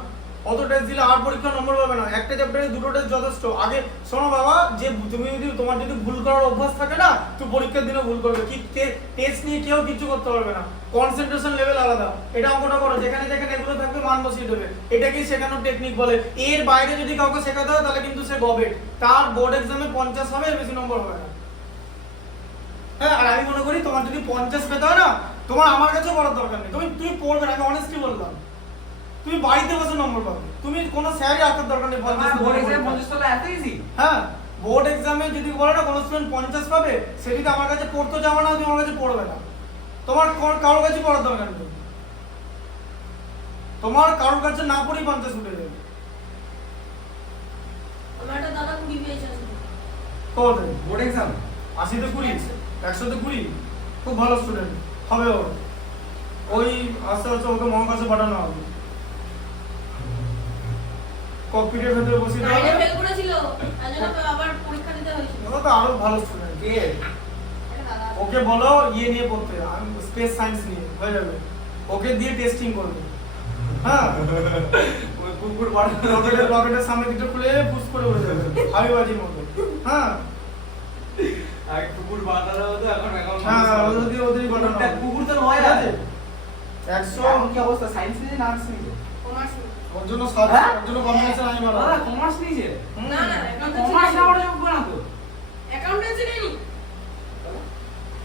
অত টেস্ট দিলে আর পরীক্ষা নম্বর পাবে না, একটা চ্যাপ্টারে দুটো টেস্ট যথেষ্ট। আগে শোনো বাবা, যে তুমি যদি তোমার যদি ভুল করার অভ্যাস থাকে না, তুই পরীক্ষার দিনে ভুল করবে, কি টেস্ট নিয়ে কেউ কিছু করতে পারবে না, কনসেন্ট্রেশন লেভেল আলাদা। এটা অঙ্কটা করো, যেখানে যেখানে এগুলো থাকবে মান বসিয়ে দেবে, এটাকেই শেখানোর টেকনিক বলে। এর বাইরে যদি কাউকে শেখাতে হয় তাহলে কিন্তু সে গবেট, তার বোর্ড এক্সামে 50 হবে, বেশি নম্বর হবে না। হ্যাঁ আর আমি মনে করি তোমার যদি 50 পেতে হয় না, তোমার আমার কাছে পড়ার দরকার নেই, তুমি পড়বে না, আমি অনেস্টলি বললাম, তুমি বাড়িতে বসে নম্বর পাবে, তুমি কোনো স্যারই আসার দরকার নেই। বোর্ড এক্সাম 50 তোলা এত ইজি? হ্যাঁ বোর্ড এক্সামে যদি বলে না কোনো স্টুডেন্ট 50 পাবে, সে যদি আমার কাছে পড়তে যাবে না, তুমি আমার কাছে পড়বে না, তোমার কারোর কাছে পড়ার দরকার নেই, তোমার কারোর কাছে না পড়েই 50 উঠে যাবে। আমার একটা দাদা 20 পেয়েছে কত বোর্ড এক্সাম 80 তে 20 100 তে 20, খুব ভালো স্টুডেন্ট হবে ও, ওই আস্তে আস্তে ওকে মহাকাশে পাঠানো হবে, ককপিটের ভেতরে বসিয়ে দেওয়া নাইনে হবে, ফেল করেছিল তার জন্য আবার পরীক্ষা দিতে হয়েছিল। ও তো আরো ভালো স্টুডেন্ট। কে? একটা দাদা ওকে বলো ইয়ে নিয়ে পড়তে, স্পেস সায়েন্স নিয়ে হয়ে যাবে, ওকে দিয়ে টেস্টিং করবে। হ্যাঁ ওই কুকুর রকেটের সামনে দিকটা খুলে পুশ করে উড়ে যাবে হাবিবাজির মতো। হ্যাঁ আর কুকুর বানানো হতো, এখন হ্যাঁ ওদেরই ঘটনা কুকুর তো নয় আছে 100 কি অবস্থা, সায়েন্স নিয়ে না আর্টস নিয়ে? কমার্স ও ওর জন্য সার্চ হ্যাঁ? ওর জন্য কম্বিনেশন আমি দাদা বানাবো কমার্স নিয়েছে না না কমার্স না পড়ে যাবো না তো অ্যাকাউন্টেন্সি নেই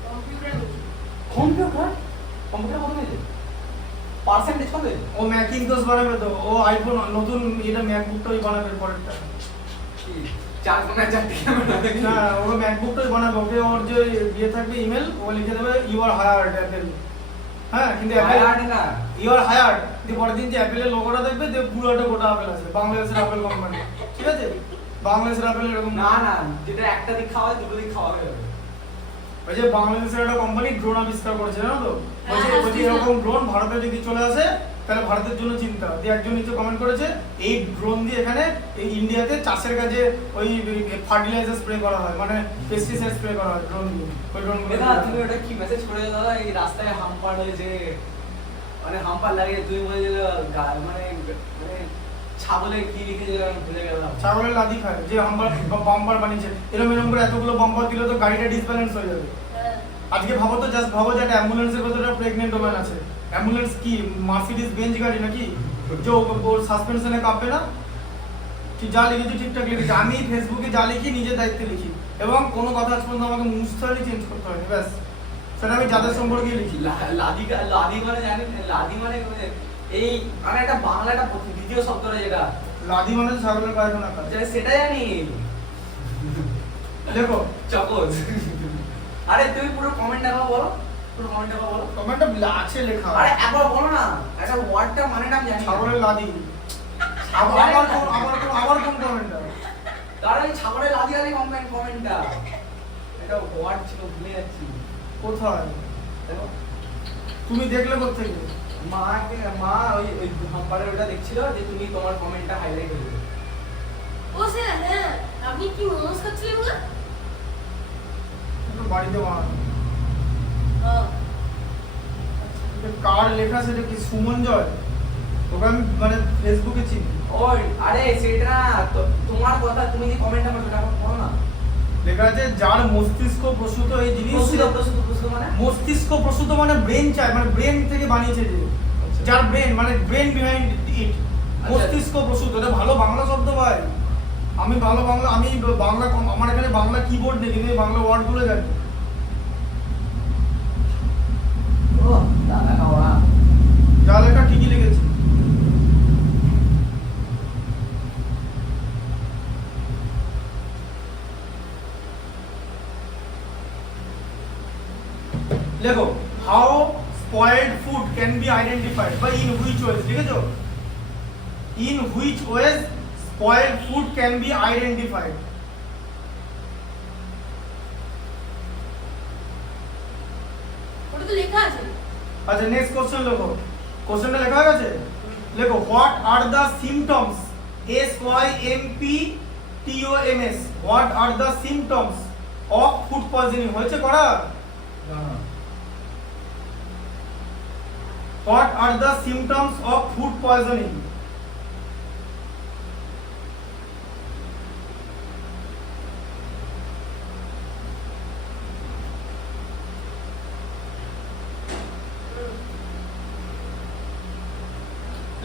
কম্পিউটার কম্পিউটার কম্পিউটার কত নিয়েছে পার্সেন্টেজ কত হয়েছে? ও ম্যাকিনটশ বানাবে তো ও আইফোন নতুন এটা ম্যাকবুকটাই বানাবে পরেরটা কি 4.4 ক্যামেরা দেখি না ও ম্যাকবুকটাই বানাবে ওকে ওর যে ইয়ে থাকবে ইমেল ও লিখে দেবে ইউ আর হায়ার্ড অ্যাপেল হ্যাঁ কিন্তু হায়ার্ড না ইউ আর হায়ার্ড দিয়ে পরের দিন যে অ্যাপেলের লোগোটা দেখবে যে পুরোটা গোটা আপেল আছে বাংলাদেশের আপেল কোম্পানি ঠিক আছে বাংলাদেশের আপেল এরকম না না যেটা একটা দিক খাওয়া দুটো দিক খাওয়া হয়ে যাবে ওই যে বাংলাদেশের একটা কোম্পানি ড্রোন আবিষ্কার করেছে জানো তো বলছে হ্যাঁ, বলছে এরকম ড্রোন ভারতে যদি চলে আসে তাহলে ভারতের জন্য চিন্তা দিয়ে একজন নিচে কমেন্ট করেছে এই ড্রোন দিয়ে এখানে এই ইন্ডিয়াতে চাষের কাজে ওই ফার্টিলাইজার স্প্রে করা হয় মানে পেস্টিসাইড স্প্রে করা হয় ড্রোন দিয়ে ওই ড্রোন দাদা তুমি ওটা কি মেসেজ করে দাদা এই রাস্তায় হাম্পার হয়েছে মানে হাম্পার লাগিয়ে তুমি বলে যে মানে মানে ছাগলে কি লিখে আমি ভুলে গেলাম ছাগলের লাদি খায় যে বাম্পার বানিয়েছে এরকম এরকম করে এতগুলো বাম্পার দিলে তো গাড়িটা ডিসব্যালেন্স হয়ে যাবে আজকে ভাবো তো জাস্ট ভাবো যে একটা অ্যাম্বুলেন্সের ভেতরে প্রেগনেন্ট ওম্যান আছে অ্যাম্বুলেন্স কি মার্সিডিজ বেঞ্চ গাড়ি নাকি যে ওর সাসপেনশনে কাঁপবে না ঠিক যা লিখেছি ঠিকঠাক লিখেছি আমি ফেসবুকে যা লিখি নিজের দায়িত্বে লিখি এবং কোনো কথা আজ পর্যন্ত আমাকে মুছতে হয়নি চেঞ্জ করতে হয়নি ব্যাস সেটা আমি যাদের সম্পর্কে লিখি লাদি লাদি মানে জানেন লাদি মানে এই মানে একটা বাংলা একটা দ্বিতীয় শব্দ রয়েছে যেটা লাদি মানে তো ছাগলের পায়খানা খায় সেটা জানি দেখো চকোজ আরে তুমি পুরো কমেন্ট একবার বলো পুরো কমেন্ট একবার বলো কমেন্টটা আছে লেখা আরে একবার বলো না একটা ওয়ার্ডটা মানেটা আমি জানি না। ছাগলের লাদি আবার কোন কমেন্টটা কারণ এই ছাগলের লাদি লাদি কমেন্টটা এটা ওয়ার্ড ছিল ভুলে যাচ্ছি কোথায় দেখো তুমি দেখলে কোথেকে মা ওই হাম্পারের ওটা দেখছিল যে তুমি তোমার কমেন্টটা হাইলাইট করে দিও ও স্যার হ্যাঁ আপনি কি মোমোস খাচ্ছিলেন না একটু বাড়িতে বানানো ও কার লেখা সেটা কি সুমন জয় ওকে আমি মানে ফেসবুকে চিনি ওই আরে সেটা না তোমার কথা তুমি যে কমেন্টটা করছো ওটা আমার পড়ো না লেখা আছে যার মস্তিষ্ক প্রসূত এই জিনিস প্রস্তুত মানে মস্তিষ্ক প্রসূত মানে ব্রেন চায় মানে ব্রেন থেকে বানিয়েছে যে যার ব্রেন মানে ব্রেন বিহাইন্ড ইট মস্তিষ্ক প্রসূত এটা ভালো বাংলা শব্দ ভাই আমি ভালো বাংলা আমি বাংলা আমার এখানে বাংলা কিবোর্ড নেই কিন্তু বাংলা ওয়ার্ড গুলো জানি ও দাদা খাওয়া যা লেখা ঠিকই লিখেছি লেখো how spoiled food can be identified বা ইন হুইচ ওয়েজ লিখেছো in which ways spoiled food can be identified ওটা তো লেখা আছে আচ্ছা নেক্সট কোশ্চেন লেখো কোশ্চেনটা লেখা হয়ে গেছে লেখো what are the symptoms SYMPTOMS what are the symptoms of food poisoning হয়েছে করা what are the symptoms of food poisoning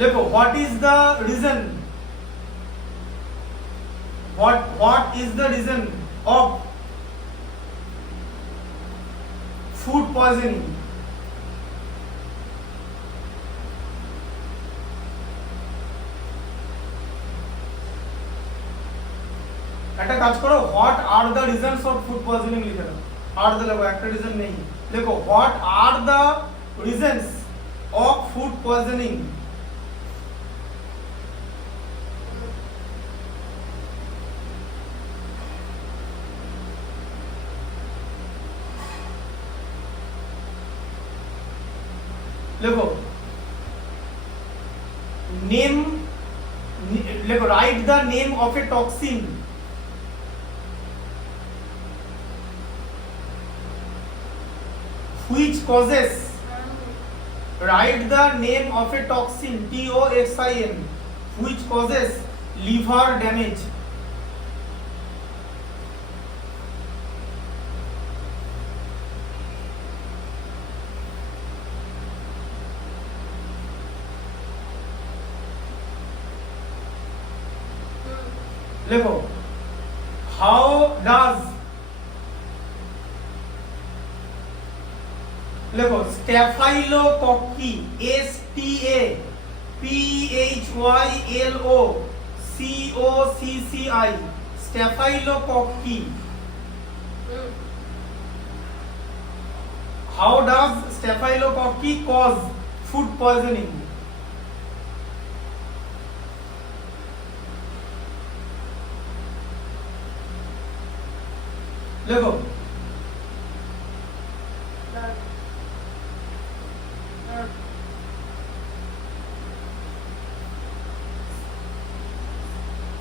লেখো what is the reason what is the reason of food poisoning একটা কাজ করো what are the reasons of food poisoning লিখে দাও আর দা লেখো একটা রিজন নেই লেখো what are the reasons of food poisoning লেখো নেম লেখো write the name of A toxin which causes write the name of a toxin TOXIN which causes liver damage লেখো হাউ ডাজ লেখো staphylococci S T A P H Y L O C O C C I staphylococci how does staphylococci cause food poisoning লেখো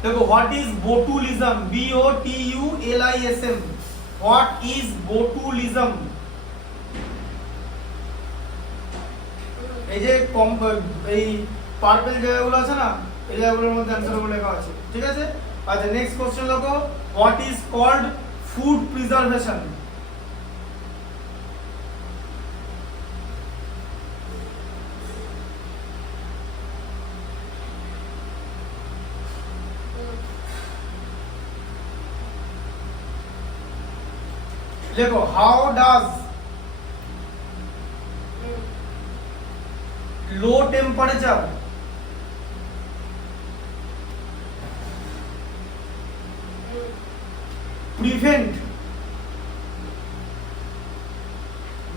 देखो what is botulism b o t u l i s m what is botulism এই যে এই পার্পল জায়গাগুলো আছে না এই জায়গাগুলোর মধ্যে অ্যানসার গুলো লেখা আছে ঠিক আছে আচ্ছা নেক্সট কোশ্চেন লেখো what is called food preservation লেখো how does low temperature prevent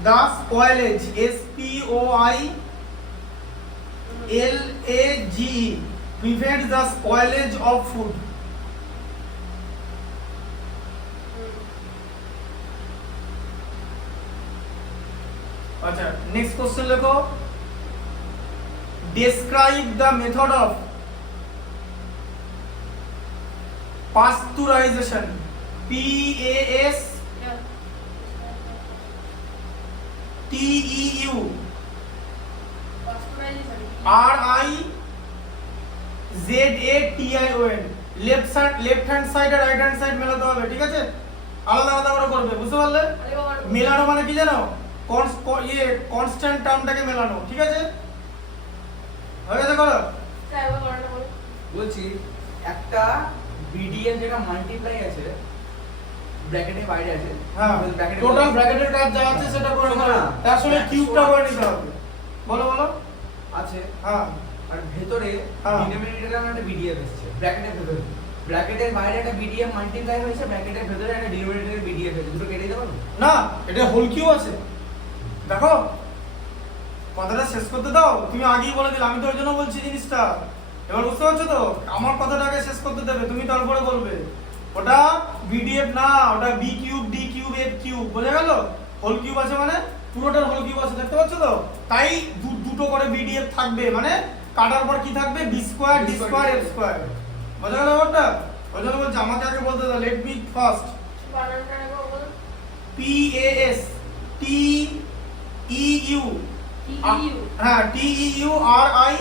the spoilage s p o i l a g e prevent the spoilage of food আচ্ছা নেক্সট কোশ্চেন লেখো describe the method of pasteurization p a s t e u r i z a t i o n left hand side আর রাইট হ্যান্ড সাইড মেলাতে হবে ঠিক আছে আলাদা আলাদা করে করবে বুঝতে পারলে মেলানো মানে কি জানো কনস্ট্যান্ট টার্মটাকে মেলানো ঠিক আছে হয়ে গেছে করো বলছি একটা বিডিএম যেটা মাল্টিপ্লাই আছে ব্র্যাকেটের বাইরে আছে হ্যাঁ টোটাল ব্র্যাকেটের কাজ যা আছে সেটা করে নিতে হবে আসলে কিউবটা করে নিতে হবে বলো বলো আছে হ্যাঁ আর ভেতরে ডিনোমিনেটরে আমার একটা বিডিএম এসেছে ব্র্যাকেটের ভেতরে ব্র্যাকেটের বাইরে একটা বিডিএম মাল্টিপ্লাই হয়েছে ব্র্যাকেটের ভেতরে একটা ডিনোমিনেটরে বিডিএম এসেছে দুটো কেটে দেবো না এটা হোল কিউ আছে দেখো কথাটা শেষ করতে দাও তুমি আগেই বলে দিলে আমি তো ওই জন্য বলছি জিনিসটা এবার বুঝতে পারছো তো আমার কথাটাকে শেষ করতে দেবে তুমি তারপরে বলবে ওটা বিডিএফ না ওটা B cube D cube F cube বোঝা গেল হোল কিউব আছে মানে পুরোটার হোল কিউব আছে দেখতে পাচ্ছ তো তাই দুটো করে বিডিএফ থাকবে মানে কাটার পর কি থাকবে B square D square F square বোঝা গেল ব্যাপারটা ওই জন্য বলছি আমাকে আগে বলতে দাও let me first P A S T E U হ্যাঁ T E U R I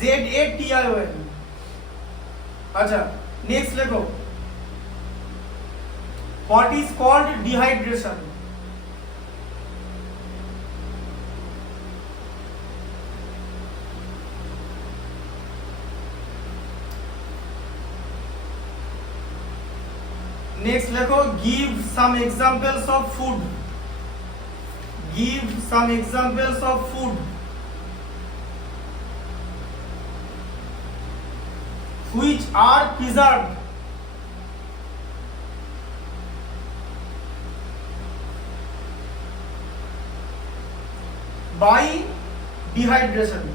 Z A T I O N আচ্ছা নেক্সট লেখো what is called dehydration next লেখো give some examples of food give some examples of food which are preserved by dehydration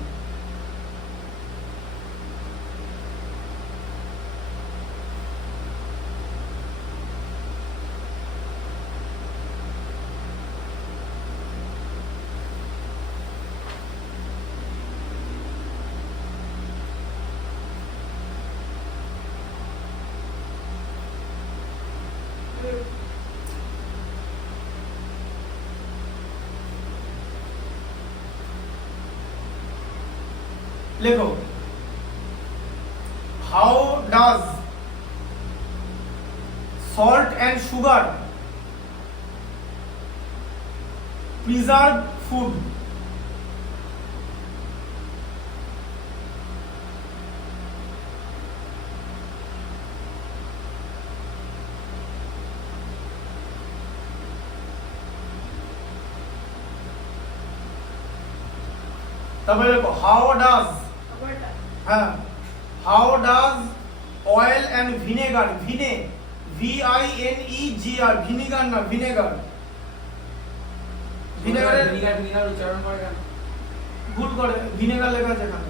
লেখো how does salt and sugar preserve food তারপরে দেখো হাউ ডাজ, তারপরটা হ্যাঁ how does oil and vinegar, VINEGR, vinegar না ভিনেগার, ভিনেগারের ভিনিগার উচ্চারণ করে কেন? ভুল করে ভিনেগার লেখা আছে এখানে,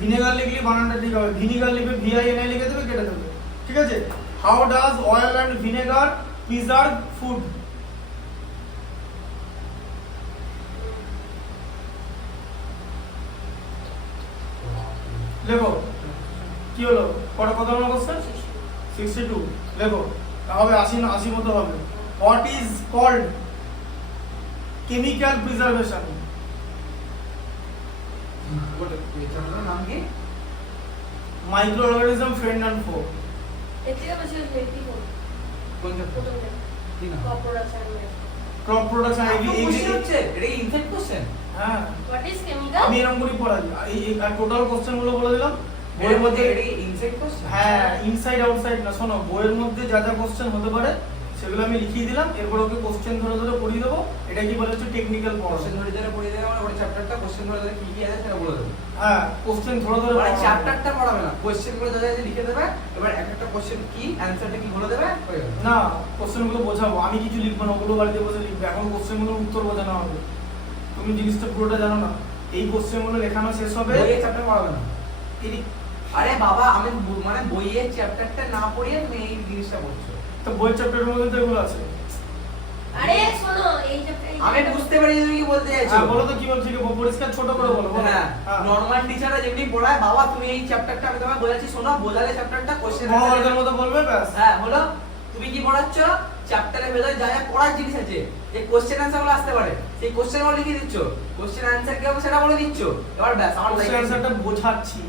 ভিনেগার লিখলে বানানটা ঠিক হবে, ভিনিগার লিখবে VINI লিখে দেবে, কেটে দেবে, ঠিক আছে। How does oil and vinegar preserve food, লেখো কি হলো, কত নম্বর কোশ্চেন? 62, লেখো হবে 80 না 80 মতো হবে। What is called chemical preservation, চ্যাপ্টারের নাম কি? মাইক্রো অর্গানিজম ফ্রেন্ড অ্যান্ড ফো। এর থেকে বেশি ব্যক্তি কোন কোন চ্যাপ্টার? প্রথম কি নাম? কর্পোরেশন ক্রপ প্রোডাকশন কোশ্চেন হচ্ছে এটা কি ইনসেক্ট কোশ্চেন? হ্যাঁ হোয়াট ইজ কেমিক্যাল আমি এরকম করে পড়াই, এই টোটাল কোশ্চেন গুলো বলে দিলাম এর বইয়ের মধ্যে মধ্যে। এটা কি ইনসেক্ট কোশ্চেন? হ্যাঁ ইনসাইড আউটসাইড না, শোনো বইয়ের মধ্যে যা যা কোশ্চেন হতে পারে সেগুলো আমি লিখিয়ে দিলাম, এরপর ওকে কোশ্চেন ধরে ধরে পড়িয়ে দেবো। এটা কি বলে হচ্ছে টেকনিক্যাল কোশ্চেন পড়াশোনা। ধরে ধরে পড়িয়ে দেবে মানে ওই চ্যাপ্টারটা কোশ্চেন ধরে ধরে কি কি আছে সেটা বলে দেবে। হ্যাঁ কোশ্চেন ধরে ধরে মানে পড়ানো। চ্যাপ্টারটা পড়াবে না, কোশ্চেন গুলো ধরে ধরে লিখে দেবে, এবার এক একটা কোশ্চেন কি অ্যানসারটা কি বলে দেবে, হয়ে গেল। না কোশ্চেন গুলো বোঝাবো, আমি কিছু লিখবো না, ওগুলো বাড়িতে বসে লিখবে। এখন কোশ্চেন গুলোর উত্তর বোঝানো হবে, তুমি জিনিসটা পুরোটা জানো না। এই কোশ্চেন গুলো লেখানো শেষ হবে, বইয়ের চ্যাপ্টার পড়াবে না। এই- আরে বাবা আমি মানে বইয়ের চ্যাপ্টারটা না পড়িয়ে তুমি এই জিনিসটা পড়ছো। তো বইয়ের চ্যাপ্টারের মধ্যে তো এগুলো আছে। আরে শোনো এই যে আমি বুঝতে পারি তুমি কি বলতে চাইছো। হ্যাঁ বলো তো কি বলছি, পরিষ্কার ছোট করে বলো, বলো। হ্যাঁ হ্যাঁ নরমাল টিচাররা যেমনি পড়ায়, বাবা তুমি এই চ্যাপ্টারটা আমি তোমাকে বোঝাচ্ছি শোনো, বোঝালে চ্যাপ্টারটা কোশ্চেন মহাভারতের মতো বলবে ব্যাস। হ্যাঁ হলো, তুমি কি পড়াচ্ছ চ্যাপ্টারের ভেতরে যা যা পড়ার জিনিস আছে, যে কোশ্চেন আনসার গুলো আসতে পারে সেই কোশ্চেন গুলো লিখে দিচ্ছ, কোশ্চেন আনসার কি হবে সেটা বলে দিচ্ছ, এবার ব্যাস আমার কোশ্চেন অ্যানসারটা বোঝাচ্ছি,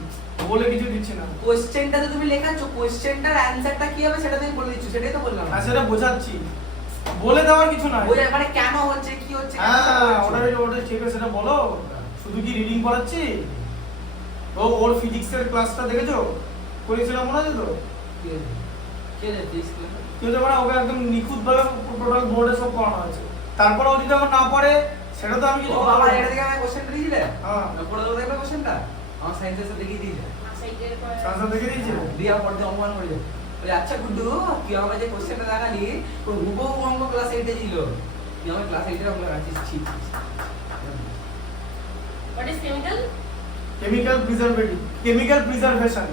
বলে কিছু দিচ্ছি না। কোশ্চেনটা তো তুমি লেখাচ্ছ, কোশ্চেনটার অ্যানসারটা কি হবে সেটা তুমি বলে দিচ্ছ, সেটাই তো বললাম। আর সেটা বোঝাচ্ছি, বলে দেওয়ার কিছু নাই। বোঝা মানে কেন হচ্ছে কি হচ্ছে কেন হ্যাঁ হচ্ছে। ওটা ঠিক আছে, সেটা বলো। শুধু কি রিডিং করাচ্ছি? ও ওর ফিজিক্সের ক্লাসটা দেখেছো, করেছিলাম মনে আছে তো? কি হয়েছে? কি হয়েছে প্লিজ ক্লাস? কি হচ্ছে মানে ওকে একদম নিখুঁত ভাবে টোটাল বোর্ডে সব করানো হয়েছে। তারপরে ও যদি আমার না পারে সেটা তো আমি কিছু ও করতে বাবা পারবো এটা না। থেকে আমি কোশ্চেনটা দিয়েছিলে, হ্যাঁ পড়ে দাও দেখবে কোশ্চেনটা, আমার সায়েন্সের সাথে দেখিয়ে দিয়েছে, সাইডের পরে সাথে দেখে দিয়েছে। দিয়া পড়তে অপমান করে দেবে। বলে আচ্ছা গুড্ডু তুই আমাকে যে কোশ্চেনটা দেখালি তোর হুবহু অঙ্ক ক্লাস 8 এ ছিল, তুই আমার ক্লাস 8 এর অঙ্ক রাখিস ছি ছি ছি। What is chemical chemical preservative, chemical preservation.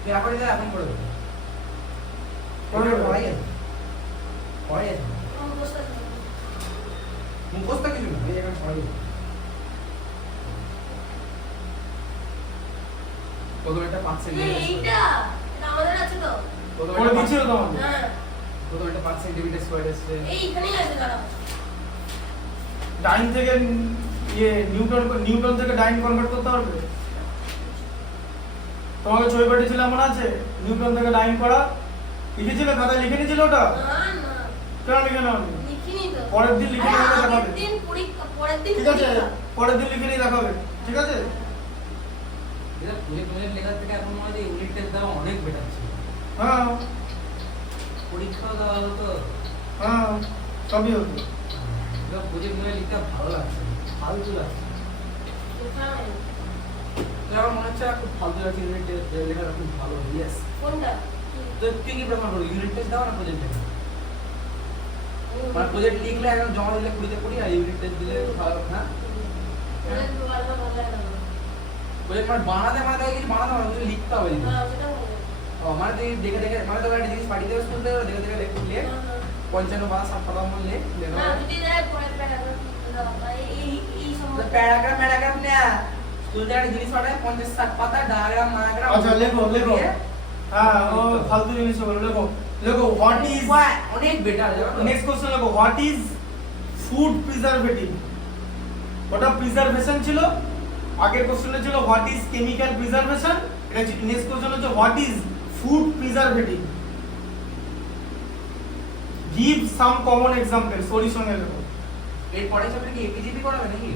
তুই এখনই যা এখন পড়ে দেবে। পড়ে দেবে। পড়াই আছে পড়াই আছে মুখস্থ মুখস্থ কিছু না, এই এখন পড়াই আছে। প্রথমে একটা 5 এই সেন্টিমিটার এইটা এটা আমাদের আছে তো করে দিচ্ছিল তোমাকে। হ্যাঁ প্রথমে একটা 5 সেন্টিমিটার স্কয়ার আছে। এইখানেই আছে দাঁড়াও ডাইন থেকে নিউটন থেকে ডাইন কনভার্ট করতে পারবে? তোমাকে ছবি পাঠিয়েছিলাম মনে আছে, নিউটন থেকে ডাইন করা লিখেছিলে, খাতায় লিখে নিয়েছিল ওটা? না না কেন লিখে নাও? লিখিনি তো পরের দিন লিখে আরে, নিয়ে আগের দেখাবে। দিন পরীক্ষা পরের দিন ঠিক আছে পরীক্ষা। পরের দিন লিখে নিয়ে দেখাবে, ঠিক আছে? এটা প্রজেক্ট লেখার থেকে এখন মনে হয় ইউনিট টেস্ট দেওয়া অনেক বেটার ছিল। হ্যাঁ পরীক্ষাও দেওয়া হতো, হ্যাঁ সবই হতো। এটা প্রজেক্ট লিখতে ভালো লাগছে, ফালতু লাগছে। কোথায়? তো আমার মনে হচ্ছে খুব ফালতু লাগছে, ইউনিট টেস্ট লেখাটা খুব ভালো। ইয়েস, কোনটা কি? তো তুই কি প্রেফার করবি, ইউনিট টেস্ট দাও না প্রজেক্ট লেখা? হুম। মানে প্রজেক্ট লিখলে একদম জমা দিলে 20 তে 20 আর ইউনিট টেস্ট দিলে ভালো না? ওদের ভালো ভালো লাগে না। প্রজেক্ট মানে বানাতে মানে তোকে কিছু বানাতে হবে না, কিছু লিখতে হবে জিনিস। হ্যাঁ সেটা ভালো লাগে। ও মানে তুই দেখে দেখে মানে তোকে একটা জিনিস পাঠিয়ে দেবে স্কুল থেকে, দেখে দেখে লিখলে হ্যাঁ, হ্যাঁ। 55 বা 60 পাতা মতো লেখ না যদি যায় পরে প্যারাগ্রাফ দাও বা এই সম্বন্ধে প্যারাগ্রাফ না, স্কুল থেকে একটা জিনিস পাঠায় 50-60 পাতা ডায়াগ্রাম মায়াগ্রাম। আচ্ছা লেখো হ্যাঁ ও ফালতু জিনিস বলো, লেখো হোয়াট ইজ, অনেক বেটার। নেক্সট কোশ্চেন লেখো হোয়াট ইজ ফুড প্রিজারভেটিভ। ওটা প্রিজারভেশন ছিল, আগের কোশ্চেনে ছিল হোয়াট ইজ কেমিক্যাল প্রিজারভেশন, এটা নেক্সট কোশ্চেন হচ্ছে what is food preservative. Give some common example, sorry সঙ্গে লেখো। এর পরে চ্যাপ্টার কি এপিজিপি করাবে নাকি?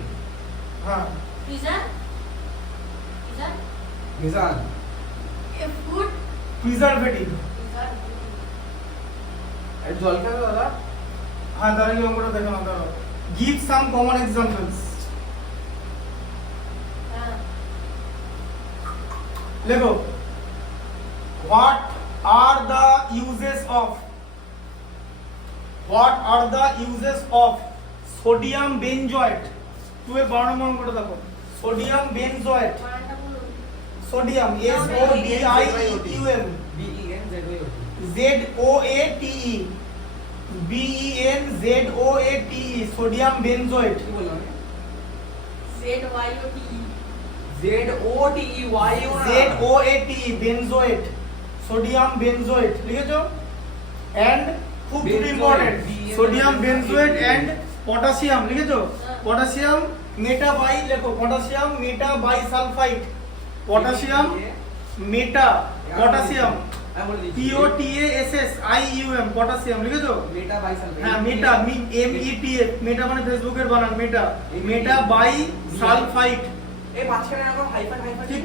হ্যাঁ পিজা পিজা মিজান এ ফুড প্রিজারভেটিভ। পিজা আর জল খাবে দাদা? হ্যাঁ তার আগে অঙ্কটা দেখো না, দাঁড়াও। Give some common examples. লেখো what are the uses of sodium benzoate. তুমি 12 নম্বর অঙ্কটা দেখো, সোডিয়াম বেনজয়েট, মানটা বলুন। Sodium SODIUM ZOATE BENZOATE sodium benzoate. কি বললাম ZYOTE ZOTEYO ZOATE benzoate, sodium benzoate লিখেছো। এন্ড খুব important, sodium benzoate and potassium লিখেছো। পটাশিয়াম মেটাবাই লেখো, potassium metabisulphide, potassium meta potassium আমি বলে দিচ্ছি POTASSIUM পটাশিয়াম লিখেছো। মেটা বাইসালফেট হ্যাঁ মেটা META মেটা মানে ফেসবুকের বানান মেটা, মেটা বাই সালফাইড। এই মাঝখানে এরকম হাইফান ঠিক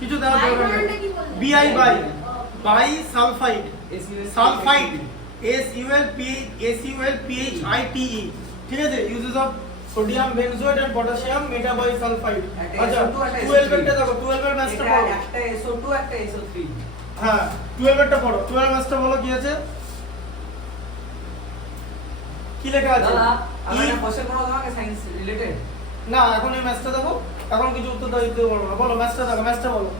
কিছু দেওয়া বাই দরকার মানটা নেই। কি বললেন? BI bi sulphide, sulphide SULPHITE ঠিক আছে। Uses of sodium benzoate and potassium metabisulphide. আচ্ছা 12 এরটা দেখো, 12 এর ম্যাথটা পড়ো। একটা SO2 একটা SO3 হ্যাঁ 12 এরটা পড়ো, 12 ম্যাথটা বলো কি আছে, কি লেখা আছে? দাদা আমি E- একটা কোশ্চেন করব তোমাকে সায়েন্স রিলেটেড। না এখন এই ম্যাথটা দেখো, এখন কিছু উত্তর দিতে পারবো না। বলো ম্যাথটা দেখো, ম্যাথটা বলো।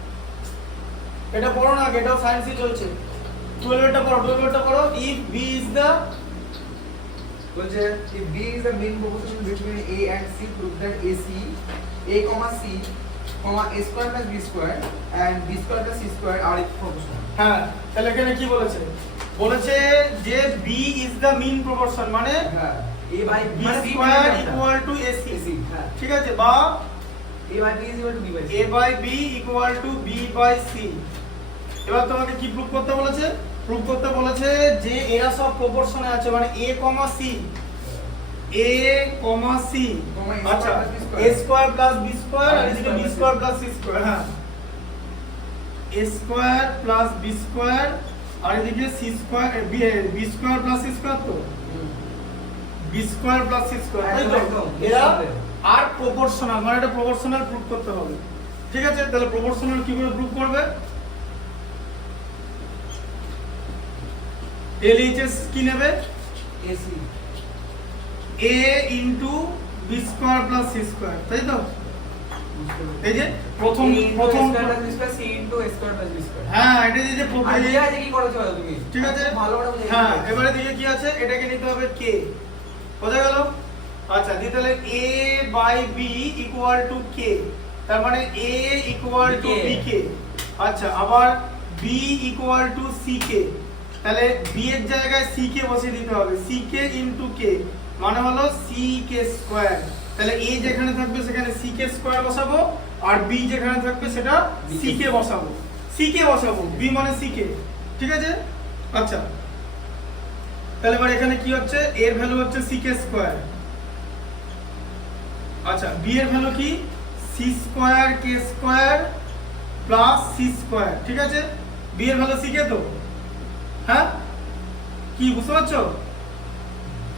এটা পড়ো না, এটাও সায়েন্সই চলছে। 12 এরটা পড়ো, 12 এরটা পড়ো। ইফ বি ইজ দ্য বলছে if B is the main proportion between A and C, prove that AC A, C, A square plus B square and B square plus C square are proportional. হ্যাঁ তাহলে এখানে কি বলেছে? বলেছে যে B is the mean proportion মানে হ্যাঁ A by B বি মানে B স্কয়ার মানে ইকুয়াল টু এসি, AC হ্যাঁ ঠিক আছে, বা A by B is equal to B by C. A by B equal to B by C. এবার তোমাকে কি প্রুফ করতে বলেছে? প্রুফ করতে বলেছে যে এরা সব প্রপোর্শনে আছে, মানে A comma C, A comma C Comma A আচ্ছা square plus B square. A square plus B square আর এদিকে B square plus C square. হ্যাঁ A square plus B square আর এদিকে C square B square plus C square, তো B square plus C square, তাই তো? একদম, এরা একদম। আর প্রপোর্শনাল, মানে এটা প্রপোর্শনাল প্রুফ করতে হবে। ঠিক আছে, তাহলে প্রপোর্শনাল কি করে প্রুফ করবে? LHS কি নেবে? AC A into B square plus C square, তাই তো? এই যে প্রথম A into প্রথম A square plus B square, C into A square plus B square. হ্যাঁ এটা যে আর এই যে কি করেছো তুমি? ঠিক আছে ভালো করে বুঝে হ্যাঁ এবারে দিকে কি আছে, এটাকে নিতে হবে k, বোঝা গেল? আচ্ছা দি তাহলে a by b equal to k, তার মানে a equal to BK bk। আচ্ছা আবার b ইকুয়াল টু ck, তাহলে b এর জায়গায় ck বসিয়ে দিতে হবে, ck ইনটু k মানে হলো ck স্কয়ার। তাহলে a যেখানে থাকবে সেখানে ck স্কয়ার বসাবো আর b যেখানে থাকবে সেটা ck বসাবো, ck বসাবো, b মানে ck, ঠিক আছে? আচ্ছা তাহলে এবার এখানে কি হচ্ছে, a এর ভ্যালু হচ্ছে ck স্কয়ার, আচ্ছা b এর ভ্যালু কি c square k square plus c square, ঠিক আছে? b এর ভ্যালু ck তো, হ্যাঁ কি বুঝতে পারছো?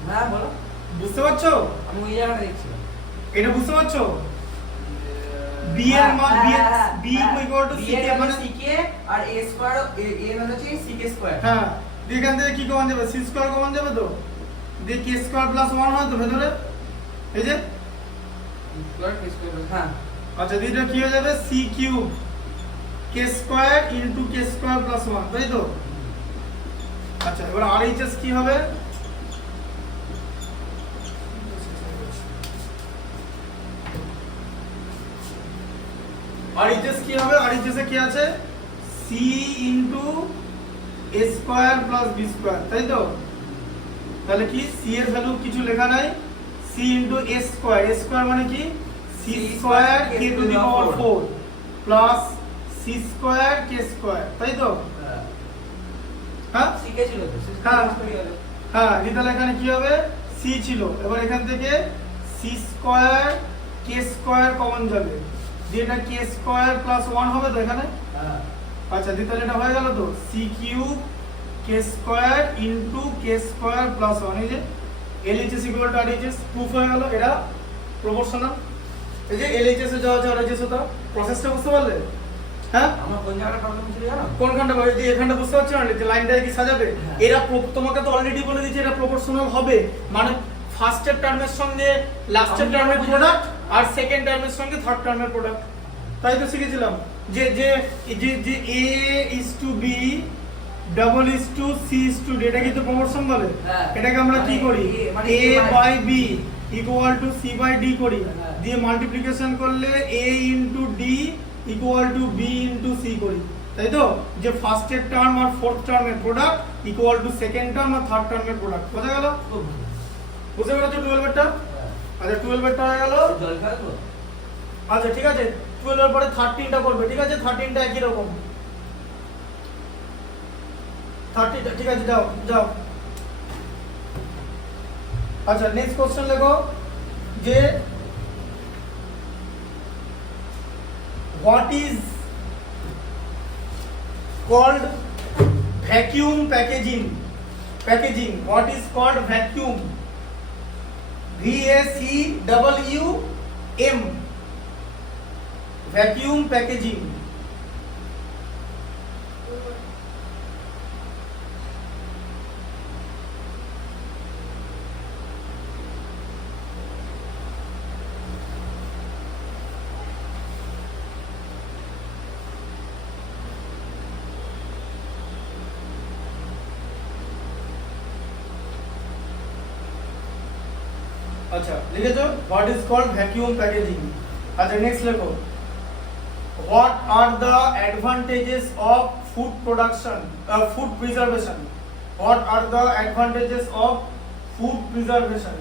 হ্যাঁ বলো বুঝতে পারছো? আমি ওই জায়গাটা দেখছি এটা বুঝতে পারছো? b এর মান b equal to B ck এর মানে CK আর A স্কয়ার A মানে হচ্ছে CK স্কয়ার হ্যাঁ এখান থেকে কি কমন যাবে, c স্কয়ার কমন যাবে, তো দিয়ে k স্কয়ার প্লাস 1 হয় তো ভেতরে, এই যে স্কয়ার K স্কয়ার হ্যাঁ আচ্ছা দিটা কি হয়ে যাবে, c cube k square into k square plus 1, তাই তো? আচ্ছা এবার RHS কি হবে, RHS কি হবে? RHS এ কি আছে, c into a square plus b square, তাই তো? তাহলে কি c এর ভ্যালু কিছু লেখা নাই, c into a square, a square মানে কি c square k two the power 4 plus c square k square, তাই তো? হ্যাঁ CK ছিল তো হ্যাঁ হ্যাঁ তাহলে এখানে কি হবে, c ছিল, এবার এখান থেকে c square k square common যাবে, যেটা k স্কয়ার প্লাস 1 হবে তো এখানে। হ্যাঁ আচ্ছা তাহলে এটা হয়ে গেল তো c cube k square into k square plus 1, এই যে LHS equal to RHS proof হয়ে গেল, এটা প্রপোর্শনাল। এই যে LHS এ যাওয়া আছে RHS এ, তো প্রসেসটা বুঝতে পারলে? হ্যাঁ আমার কোন জায়গাটা প্রবলেম ছিল জানো? কোনখানটা বলে যে এখানটা বুঝতে পারছো না যে লাইনটা কি সাজাবে হ্যাঁ। এরা তোমাকে তো অলরেডি বলে দিয়েছে এটা প্রপোর্শনাল হবে মানে ফার্স্টের টার্মের সঙ্গে লাস্টের টার্মের প্রোডাক্ট আর সেকেন্ড টার্মের সঙ্গে থার্ড টার্মের প্রোডাক্ট তাই তো শিখেছিলাম যে যে যে যে a is to b double is to c is to d এটা কি তো প্রপোর্শন বলে হ্যাঁ। এটাকে আমরা কি মানে করি মানে a by b equal to c by d করি হ্যাঁ। দিয়ে মাল্টিপ্লিকেশন করলে a into d equal to b into c করি তাই তো যে ফার্স্টের টার্ম আর ফোর্থ টার্মের product equal to second term আর থার্ড টার্মের প্রোডাক্ট বোঝা গেল খুব ভালো। বুঝতে পেরেছো 12 এরটা হ্যাঁ। আচ্ছা 12 এরটা হয়ে গেল জল খাওয়াবো? আচ্ছা ঠিক আছে 12 এর পরে 13টা করবে ঠিক আছে 13টা একই রকম 30টা ঠিক আছে যাও যাও আচ্ছা নেক্সট কোশ্চেন লেখো যে what is called vacuum packaging what is called vacuum VACUUM vacuum packaging আচ্ছা লিখেছো what is called vacuum packaging আচ্ছা নেক্সট লেখো what are the advantages of food production food preservation what are the advantages of food preservation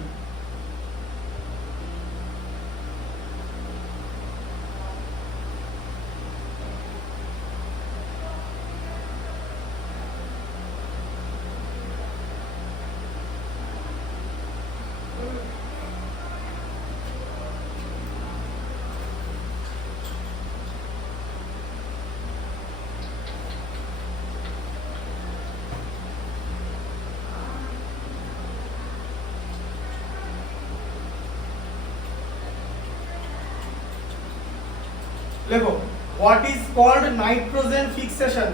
লেখো what is called nitrogen fixation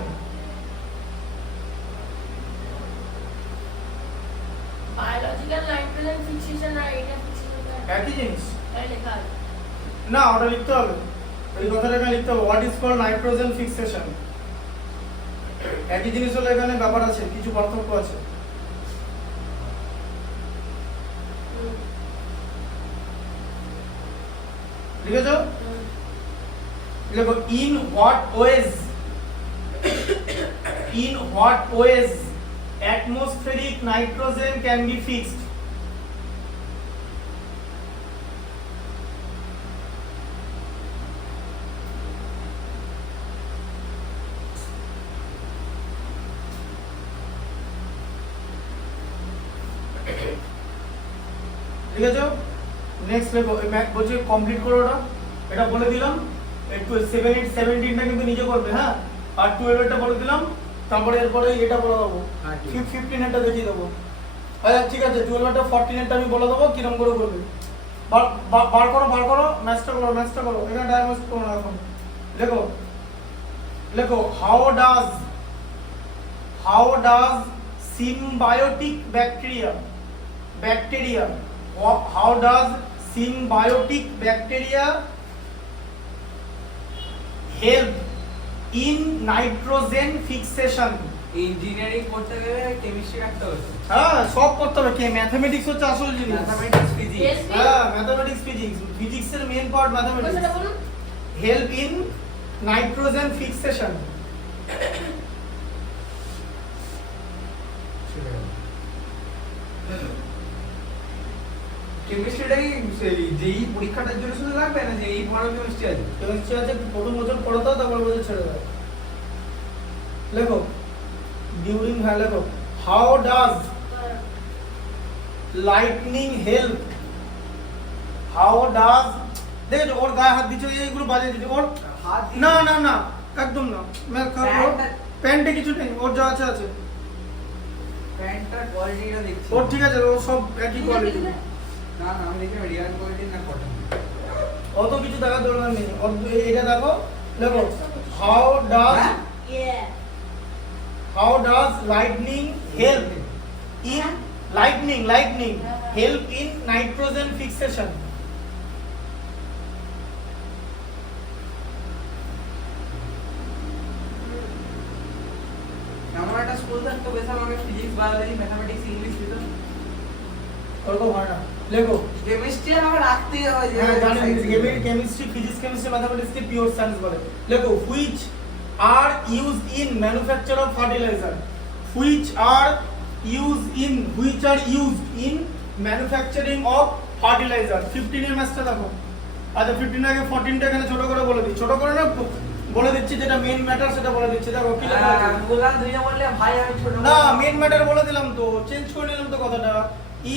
biological nitrogen fixation আর এটা ফিক্সেশন একই জিনিস লেখা আছে। না ওটা লিখতে হবে এই কথাটা এখানে লিখতে হবে what is called nitrogen fixation একই জিনিস হলো এখানে ব্যাপার আছে কিছু পার্থক্য আছে হুম, লিখেছো হুম। লেখো in what ways atmospheric nitrogen can be fixed ঠিক আছে নেক্সট লেখো এই ম্যাথ বলছে কমপ্লিট করো এটা বলে দিলাম একটু 7 8 17টা কিন্তু নিজে করবে হ্যাঁ আর 12 এরটা বলে দিলাম তারপরে এরপরে এটা বলে দেবো 15 এরটা দেখিয়ে দেবো আচ্ছা ঠিক আছে 12 এরটা 14 এরটা আমি বলে দেবো কিরকম করে করবে বার করো ম্যাথটা করো এখানে ডায়াগনোস করো না এখন লেখো how does symbiotic bacteria how does symbiotic bacteria help in nitrogen fixation engineering করতে গেলে কেমিস্ট্রি রাখতে হবে হ্যাঁ সব করতে হবে কে ম্যাথমেটিক্স হচ্ছে আসল জিনিস ম্যাথমেটিক্স ফিজিক্স Yes. হ্যাঁ ম্যাথমেটিক্স ফিজিক্স এর মেইন পার্ট ম্যাথমেটিক্স সেটা বলুন help in nitrogen fixation কেমিস্ট্রিটা কি যেই পরীক্ষাটার জন্য শুধু লাগবে না যে এই পড়ার কেমিস্ট্রি আছে কেমিস্ট্রি আছে প্রথম বছর পড়াতে হয় তারপর বছর ছেড়ে দাও লেখো ডিউরিং লেখো how does lightning help how does দেখো ওর গায়ে হাত দিচ্ছে এইগুলো বাজিয়ে দিচ্ছে ওর হাত না একদম না প্যান্টে কিছু নেই ওর যা আছে প্যান্টটার কোয়ালিটিটা দেখছি ওর ঠিক আছে ও সব একই কোয়ালিটি না আমি দেখি রিয়াল কোয়ালিটি না কটন অত কিছু দেখার দরকার নেই ওর এটা দেখো how does হ্যাঁ? Yeah. how does lightning help in lightning help in nitrogen fixation? এমন একটা স্কুল থাকতো বেশ আমাকে ফিজিক্স বায়োলজি ম্যাথমেটিক্স ইংলিশ দিত ওরকম হয় না, লেখো। কেমিস্ট্রি আমাকে রাখতেই হয় যে হ্যাঁ জানি, কেমিস্ট্রি, ফিজিক্স, কেমিস্ট্রি, ম্যাথমেটিক্স কে পিওর সায়েন্স বলে। লেখো, which are used in manufacture of fertilizer, which are used in manufacturing of fertilizer। 15 এর ম্যাথটা দেখো। আচ্ছা 15 আগে 14 টা এখানে ছোট করে বলে দিই, ছোট করে না বলে দিচ্ছি, যেটা মেইন ম্যাটার সেটা বলে দিচ্ছি। দেখো কি লেখা আছে। আমি বললাম দুইটা বললে ভাই আমি ছোট না, মেইন ম্যাটার বলে দিলাম তো, চেঞ্জ করে নিলাম তো কথাটা।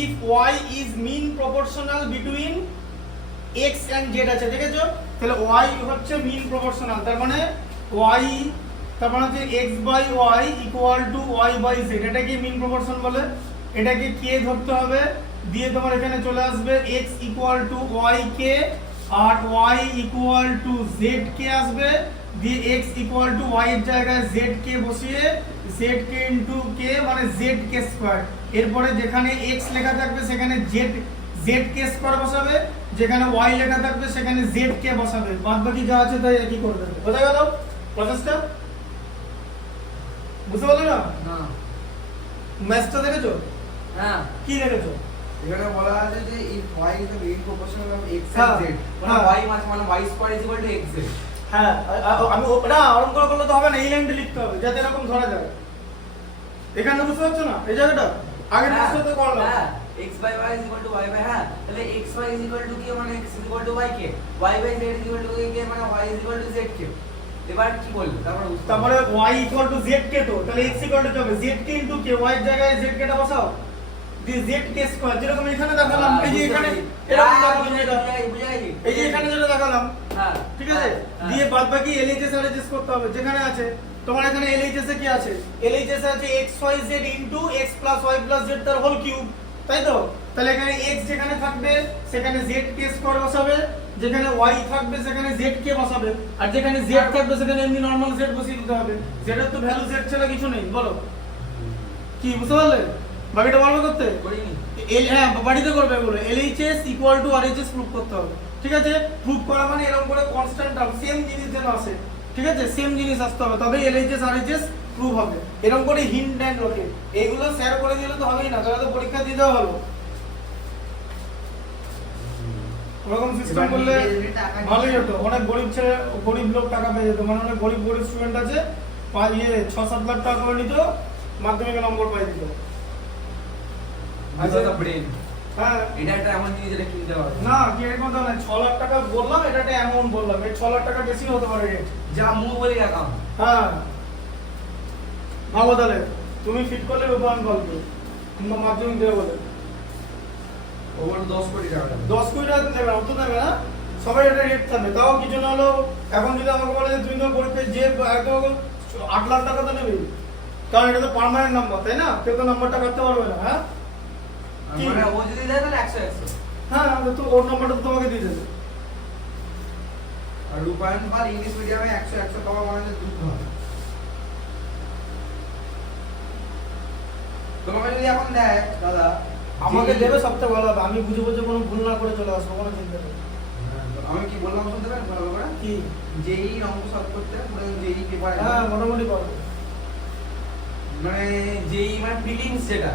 if y is mean proportional between x and z আছে, দেখেছো? তাহলে y হচ্ছে mean proportional, তার মানে y, তার মানে হচ্ছে x by y equal to y by z। এটা কি mean proportion বলে? এটাকে k ধরতে হবে, দিয়ে তোমার এখানে চলে আসবে x equal to y k R y equal to z k আসবে, দিয়ে x equal to y এর জায়গায় z k বসিয়ে z k into k মানে z k স্কয়ার। এরপরে যেখানে x লেখা থাকবে সেখানে z k স্কয়ার বসাবে, যেখানে y লেখা থাকবে সেখানে z k বসাবে, বাদবাকি যা আছে তাই একই করবে। বোঝা গেল প্রসেসটা? বুঝতে পারলে না? না ম্যাথটা দেখেছো? হ্যাঁ কি দেখেছো? এখানে বলা আছে যে if y is the mean proportion of x হ্যাঁ, and z মানে হ্যাঁ। y মানে y square is equal to xz হ্যাঁ, আমি ওটা অঙ্ক করলে তো হবে না, এই লাইনটা লিখতে হবে যাতে এরকম ধরা যায়। এখানে বুঝতে পারছো না এই জায়গাটা? আগের প্রশ্ন তো করলাম। হ্যাঁ x by y is equal to y by হ্যাঁ তাহলে x y is equal to কি মানে x is equal to y k y by z is equal to k মানে y is equal to z k। এবার কি বলবো তারপরে y equal to z k, তো তাহলে x equal to কি হবে? z k into k, y এর জায়গায় z k টা বসাও, দিয়ে z k স্কয়ার, যেরকম এখানে দেখালাম। এই যে এখানে এরকম দেখালাম, যেটা এই যে এখানে যেটা দেখালাম, হ্যাঁ ঠিক আছে? দিয়ে বাদবাকি LHS RHS করতে হবে যেখানে আছে। তোমার এখানে LHS এ কি আছে? LHS এ আছে xyz into x plus y plus z তার হোল কিউব, তাই তো? তাহলে এখানে x যেখানে থাকবে সেখানে z k স্কয়ার বসাবে, যেখানে y থাকবে সেখানে z k বসাবে, আর যেখানে z থাকবে সেখানে এমনি নরমাল z বসিয়ে দিতে হবে। z এর তো ভ্যালু z ছাড়া কিছু নেই, বলো কি বুঝতে পারলে? বাকিটা বলবো করতে? করিনি হ্যাঁ বাড়িতে করবে এগুলো। LHS equal to RHS proof করতে হবে, ঠিক আছে? প্রুফ করা মানে এরকম করে কনস্ট্যান্ট টার্ম সেম জিনিস যেন আসে, ঠিক আছে? সেম জিনিস আসতে হবে, তবে LHS RHS প্রুফ হবে। এরকম করে হিন্ট দেন লোকে, এইগুলো শেয়ার করে দিলে তো হবেই না, তাহলে তো পরীক্ষা দিতে হলো। ওরকম সিস্টেম করলে ভালোই হতো, অনেক গরিব ছেলে গরিব লোক টাকা পেয়ে যেত, মানে অনেক গরিব গরিব স্টুডেন্ট আছে 6-7 লাখ টাকা করে নিত, মাধ্যমিকে নম্বর পাই দিত। আচ্ছা ব্রেন হ্যাঁ এটা একটা এমন জিনিস যেটা কিনতে হবে না, কি এর কথা না, 6 লাখ টাকা বললাম, এটা একটা অ্যামাউন্ট বললাম, এর 6 লাখ টাকা বেশি হতে পারে রেট। যা মুখ বলে রাখাম হ্যাঁ ভালো, তাহলে তুমি ফিট করলে রূপায়ণ করবে মাধ্যমিক দেবে বলে ওভার 10 কোটি টাকা 10 কোটি টাকা নেবে, অত নেবে না, সবাই এটা রেট থাকবে। তাও কিছু না হলো এখন যদি আমাকে বলে যে তুমি তো পরীক্ষায় যে একদম 8 লাখ টাকা তো নেবে, কারণ এটা তো পার্মানেন্ট নাম্বার, তাই না? কেউ তো নাম্বারটা করতে পারবে না। হ্যাঁ কি? মানে ও যদি দেয় তাহলে 100 হ্যাঁ তো ওর নাম্বারটা তো তোমাকে দিয়ে দেবে। আর রূপায়ণ পাল ইংলিশ মিডিয়ামে 100 পাওয়া মানে দুধ হবে। তোমাকে যদি এখন দেয় দাদা আমাকে দেবে সবচেয়ে ভালো হবে, আমি বুঝে বুঝে কোনো ভুল না করে চলে আসবো, কোনো চিন্তা নেই। আমি কি বললাম শুনতে পারেন ভালো করে কি? যেই অঙ্ক সলভ করতে পুরো যেই পেপার হ্যাঁ মোটামুটি পারবো, মানে যেই মানে প্রিলিমস যেটা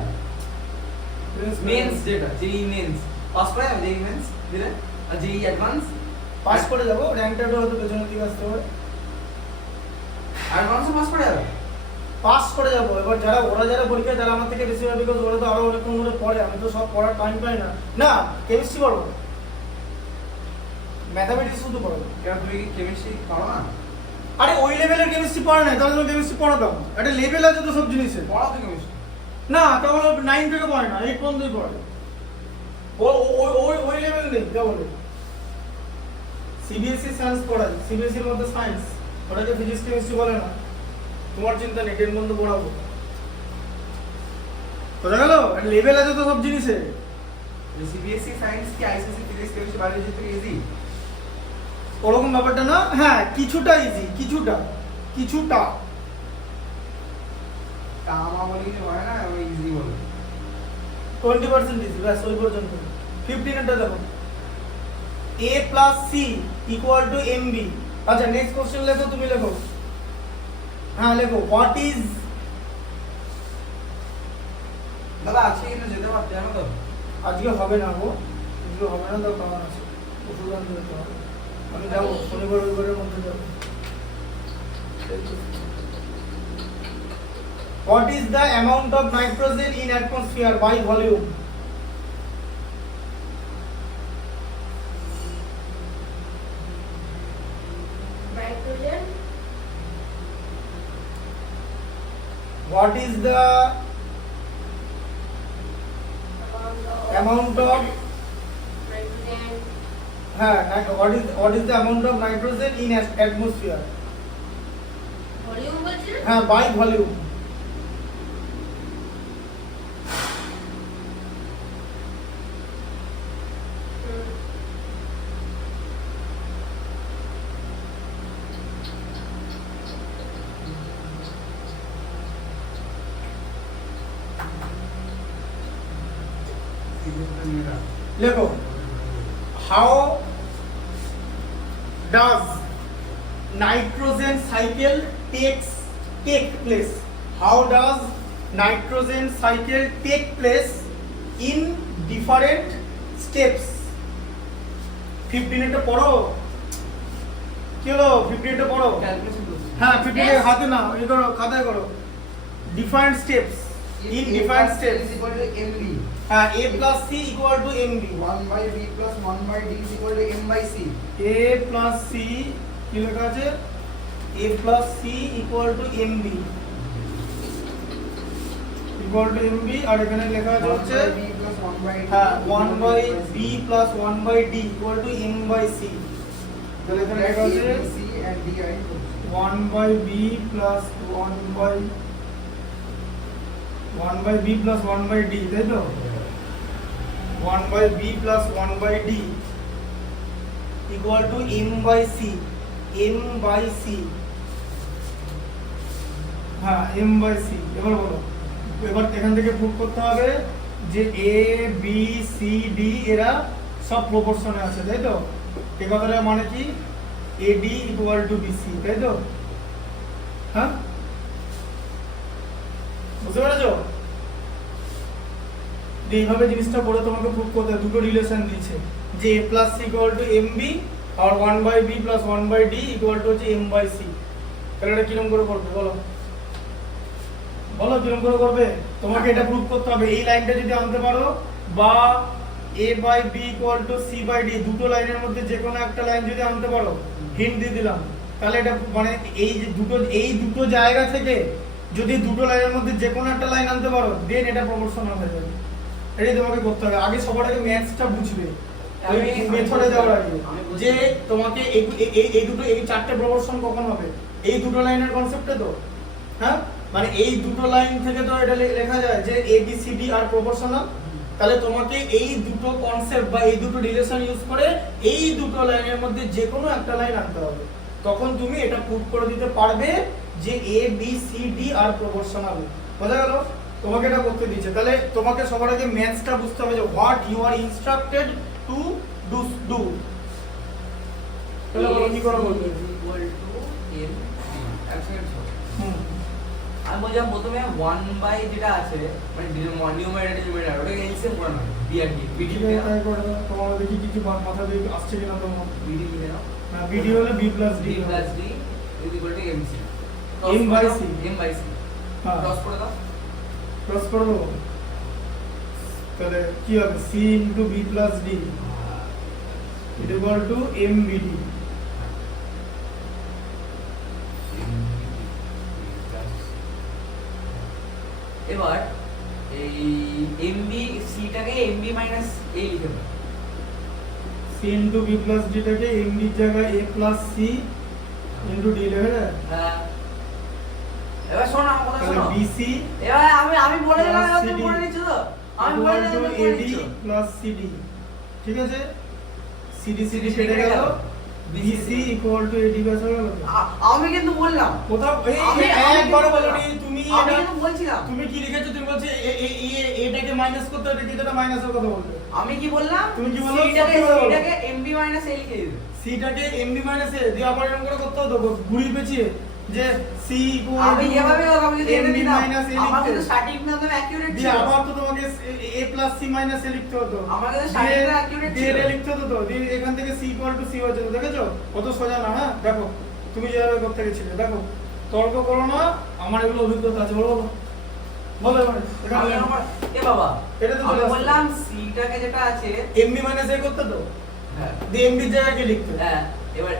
মেন্স যেটা যেই মেন্স পাস করে যেই মেন্স দিলে আর যেই অ্যাডভান্স পাস করে যাবো, র্যাঙ্কটা হয়তো পেছনের দিকে আসতে হবে, অ্যাডভান্সও পাস করে যাবে পাস করে যাবো। এবার ওরা যারা পরীক্ষা যারা আমার থেকে বেশি হবে, বিকজ ওরা তো আরো অনেকক্ষণ ধরে পড়ে, আমি তো সব পড়ার টাইম পাই না। না কেমিস্ট্রি পড়বো, ম্যাথামেটিক্স শুধু পড়বো। কেন তুমি কি কেমিস্ট্রি পড়ো না? আরে ওই লেভেলের কেমিস্ট্রি পড়া নাই, তাহলে তুমি কেমিস্ট্রি পড়াতাম, একটা লেভেল আছে তো সব জিনিসের। পড়া তো কেমিস্ট্রি না কেবল 9 থেকে পড়ে না, 8 পর্যন্তই পড়ে, ওই লেভেল নেই কেবল। সিবিএসসি সায়েন্স পড়ায়, সিবিএসসির মধ্যে সায়েন্স, ওটাকে ফিজিক্স কেমিস্ট্রি বলে না। তোমার চিন্তা নেই, 10 পর্যন্ত পড়াবো, বোঝা গেল? একটা লেভেল আছে তো সব জিনিসের। সিবিএসসি সায়েন্স কি আইসিএসসি ফিজিক্স কেমিস্ট্রি বায়োলজি থেকে ইজি ওরকম ব্যাপারটা না, হ্যাঁ কিছুটা ইজি, কিছুটা কিছুটা কামা বলে কিছু হয় না, আমি ইজি বলবো। 20% ইজি, ব্যাস ওই পর্যন্ত। 15 এটা দেখো, a plus C equal to mb। আচ্ছা নেক্সট কোশ্চেন লেখো, তুমি লেখো, হ্যাঁ লেখো, হোয়াট ইজ, দাদা আজকে কিন্তু যেতে পারতে জানো তো। আজকে হবে না গো, আজকে হবে না, তো কারণ আছে, ওষুধ আনতে যেতে হবে। আমি যাবো শনিবার রবিবারের মধ্যে যাবো। What is the amount of nitrogen in atmosphere by volume? Nitrogen What is the amount of, nitrogen what is the amount of nitrogen in atmosphere? Volume বলছি না? হ্যাঁ, by volume. হুম। লেখো, how does nitrogen cycle take place? How does nitrogen cycle take place in different steps? 15 এটা পড়ো, কি হলো 15 এটা পড়ো, ক্যালকুলেশন করছি। হ্যাঁ 15 এর হাতে না, এই করো খাতায় করো, different steps, in different steps, is equal to mb, হ্যাঁ a plus c equal to mb, 1 by b plus 1 by d is equal to m by c, a plus c কি লেখা আছে, a plus c equal to mb, equal to mb, আর এখানে লেখা আছে 1 হচ্ছে, by b plus 1 by d, হ্যাঁ 1 by b plus 1 by d equal to m by c, তাহলে এখানে লেখা আছে a, b, c and d are equal. 1 by b plus 1 by b plus 1 by d, তাই তো 1 by b plus 1 by d equal to m by c, m by c, হ্যাঁ m by c। এবার বলো, এবার এখান থেকে প্রুভ করতে হবে যে a b c d এরা সব প্রপোর্শনে আছে, তাই তো, এই কথাটা মানে কি ad equal to bc, তাই তো, হ্যাঁ বুঝতে পেরেছো? এইভাবে জিনিসটা করে তোমাকে প্রুভ করতে হবে, দুটো রিলেশন দিয়েছে যে a plus c equal to mb R 1 by b plus 1 by d equal to হচ্ছে m by c। তাহলে এটা কিরকম করে করবে বলো, বলো কিরকম করে করবে? তোমাকে এটা প্রুভ করতে হবে, এই লাইনটা যদি আনতে পারো, বা a by b equal to c by d, দুটো লাইনের মধ্যে যে কোনো একটা লাইন যদি আনতে পারো, হিন্ট দিয়ে দিলাম, তাহলে এটা মানে এই দুটো জায়গা থেকে যদি দুটো লাইনের মধ্যে যে কোনো একটা লাইন আনতে পারো, দেন এটা প্রপোর্শনাল হয়ে যাবে। এটাই তোমাকে করতে হবে, আগে সবার আগে ম্যাথসটা বুঝবে, ওই মেথডে যাওয়ার আগে, যে তোমাকে এই দুটো এই চারটে প্রপোর্শন কখন হবে, এই দুটো লাইনের কনসেপ্টে তো, হ্যাঁ মানে এই দুটো লাইন থেকে তো এটা লেখা যায় যে A B C D R proportional, তাহলে তোমাকে এই দুটো কনসেপ্ট বা এই দুটো রিলেশন ইউজ করে এই দুটো লাইনের মধ্যে যে কোনো একটা লাইন আনতে হবে, তখন তুমি এটা প্রুভ করে দিতে পারবে যে A B C D R proportional. বোঝা গেল? তোমাকে এটা করতে দিয়েছে, তাহলে তোমাকে সবার আগে ম্যাথসটা বুঝতে হবে যে what you are instructed to do. তাহলে বলো কি করে বলবে? equal to m, এক সেকেন্ড ছোট। হুম, আমি বলছিলাম প্রথমে 1 বাই যেটা আছে মানে নিউমারেটর ডিনোমিনেটর ওটাকে এলসিএম করে নাও, বি আর ডি বিডি ঠিক আছে, তাই করে দাও। তোমার দেখি কিছু মাথা দিয়ে আসছে কিনা তোমার। বিডি লিখে নাও, হ্যাঁ, বিডি হলে B plus D, B plus D is equal to M C, M by C। M by C হ্যাঁ ক্রস করে দাও, ক্রস করে দেবো, তাহলে কি হবে, C into B plus D it equal to M BD. এবার এই এমবি সিটাকে এমবি মাইনাস এ লিখে দাও, সি ইন্টু বি প্লাস ডিটাকে এম ডির জায়গায় A plus C into D লেখা যায়, হ্যাঁ। এবার শোনো আমার কথা তাহলে শোনো, বিসি এবার আমি বলে দিলাম, এবার তুমি CD বলে নিচ্ছ তো, আমি বলে ইকুয়াল দিলাম টু তুমি বলে এডি নিচ্ছ। Plus CD. ঠিক আছে, সিডি CD কেটে কেটে গেল, গেল। BC ইকুয়াল টু AD ব্যাস হয়ে গেল। আমি কিন্তু বললাম কোথাও আমি- একবার আমি- বলনি তুমি আমি এটা কিন্তু বলছিলাম তুমি কি লিখেছো? তুমি বলছো এটাকে মাইনাস করতে হবে, এটা মাইনাসের কথা বলবে। আমি কি বললাম তুমি কি বললে? সিটাকে সত্যি কথা বলো। সিটাকে MB মাইনাস A লিখে দিবে সিটাকে এমবি মাইনাস এ দিয়ে আবার এরকম করে করতে হতো ঘুরিয়ে পেঁচিয়ে যে সি ইকুয়াল আমি যেভাবে হোক আমি যদি এটা এমবি দিতাম মাইনাস এ আমার লিখতে কিন্তু স্টার্টিং না একদম অ্যাকিউরেট দিয়ে ছিল আবার তো তোমাকে a প্লাস সি মাইনাস এ লিখতে হতো। আমার কাছে দিয়ে- starting টা accurate দিয়ে ছিল। এ লিখতে হতো তো দিয়ে এখান থেকে সি ইকুয়াল টু সি হয়েছে তো, দেখেছো কত সোজা না? হ্যাঁ দেখো তুমি যেভাবে করতে গেছিলে, দেখো তর্ক করো না, আমার এগুলো অভিজ্ঞতা আছে। বলো বলো বলো এবারে এখানে আমি আমার এ বাবা এটা তো আমি চলে আসছে। বললাম সিটাকে যেটা আছে এমবি মাইনাস এ করতে তো হ্যাঁ দিয়ে এমবি জায়গায় কি লিখতে? হ্যাঁ এবার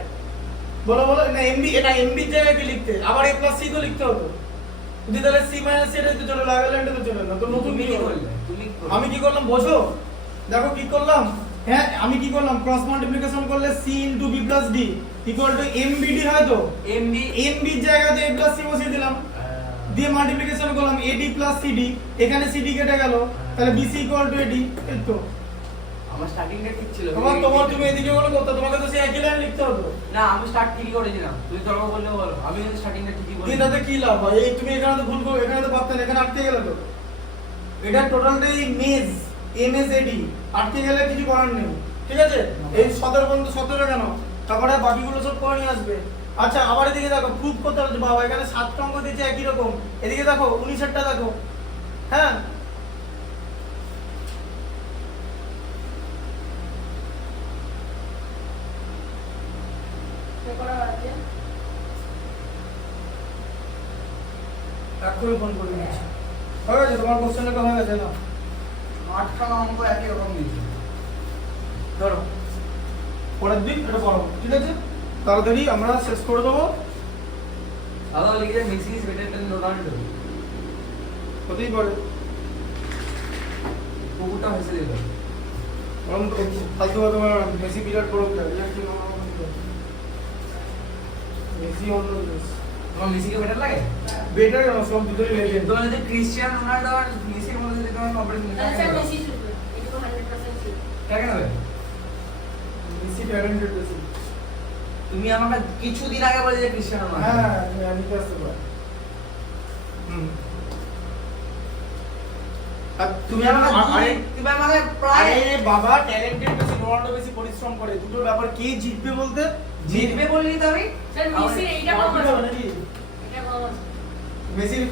বলো বলো না এমবি, এটা এমবি জায়গায় কি লিখতে? আবার a প্লাস সি তো লিখতে হতো। যদি তাহলে সি মাইনাস এটা তো চলে লাগলো, এটা তো চলে না, তো নতুন তুমি কি কি করলে? করলে তুমি কি করলে? আমি কি করলাম বোঝো? দেখো কি করলাম, হ্যাঁ আমি কি করলাম, ক্রস মাল্টিপ্লিকেশন করলে c into b plus d equal two mbd হয় তো, MB mb এর জায়গাতে a প্লাস c বসিয়ে দিলাম, দিয়ে মাল্টিপ্লিকেশন করলাম ad প্লাস cd, এখানে cd কেটে গেল, তাহলে bc ইকুয়াল টু ad। এই তো আমার স্টার্টিংটা ঠিক ছিল তোমার তুমি এদিকে বলে করতে, তোমাকে তো সেই একই লাইন লিখতে হতো। না আমি স্টার্ট ঠিকই করেছিলাম তুমি তর্ক করলে বলো আমি কিন্তু স্টার্টিংটা ঠিকই বলেছি এটাতে কি লাভ হয়? এই তুমি এখানে তো ভুল করো, এখানে তো পারতে না, এখানে আটকে গেলে তো। এটা টোটালটাই মেজ এমএসএডি, আটকে গেলে কিছু করার নেই, ঠিক আছে? এই 17 পর্যন্ত 17 কেন, তারপরে বাকিগুলো সব করে নিয়ে আসবে। আচ্ছা আবার এদিকে দেখো প্রুফ করতে হবে বাবা, এখানে 7টা অঙ্ক দিয়েছে একই রকম, এদিকে দেখো 19এরটা দেখো, হ্যাঁ করা আছে এক্ষুনি ফোন করে নিচ্ছি। হয়ে গেছে তোমার কোশ্চেনটা হয়ে গেছে না? 8খানা অঙ্ক একই রকম দিয়েছে ধরো পরের দিন এটা পড়াবো, ঠিক আছে? তাড়াতাড়ি আমরা শেষ করে দেবো। দাদা লিখে Messi is better than Ronaldo হতেই পারে, কুকুরটা হেসে দিল ওরকম তো ফালতু কথা বলে না, মেসি বিরাট বড় প্লেয়ার, মেসি অন্য তোমার মেসিকে বেটার লাগে বেটার কেন, সব দুটোই লেগেন্ড। তোমার যদি ক্রিশ্চিয়ানো রোনাল্ডো আর মেসির মধ্যে যদি তোমার কম্পারিজন তাহলে স্যার মেসি জিতবে এটা তো 100% ছিল কেন হবে মেসি ট্যালেন্টেড বেশি। তুমি আমাকে কিছুদিন আগে বলে যে ক্রিশ্চিয়ানো রোনাল্ডো হ্যাঁ আমি তো আসতে পারি। আর তুমি তুমি আমাকে আরে তুমি আমাকে প্রায় আরে বাবা ট্যালেন্টেড বেশি, রোনাল্ডো বেশি পরিশ্রম করে, দুটোর ব্যাপার কে জিতবে বলতে জিতবে বললি তো আমি স্যার মেসি এইটা কম মারপিট আছে হবে নাকি? এটা কম আছে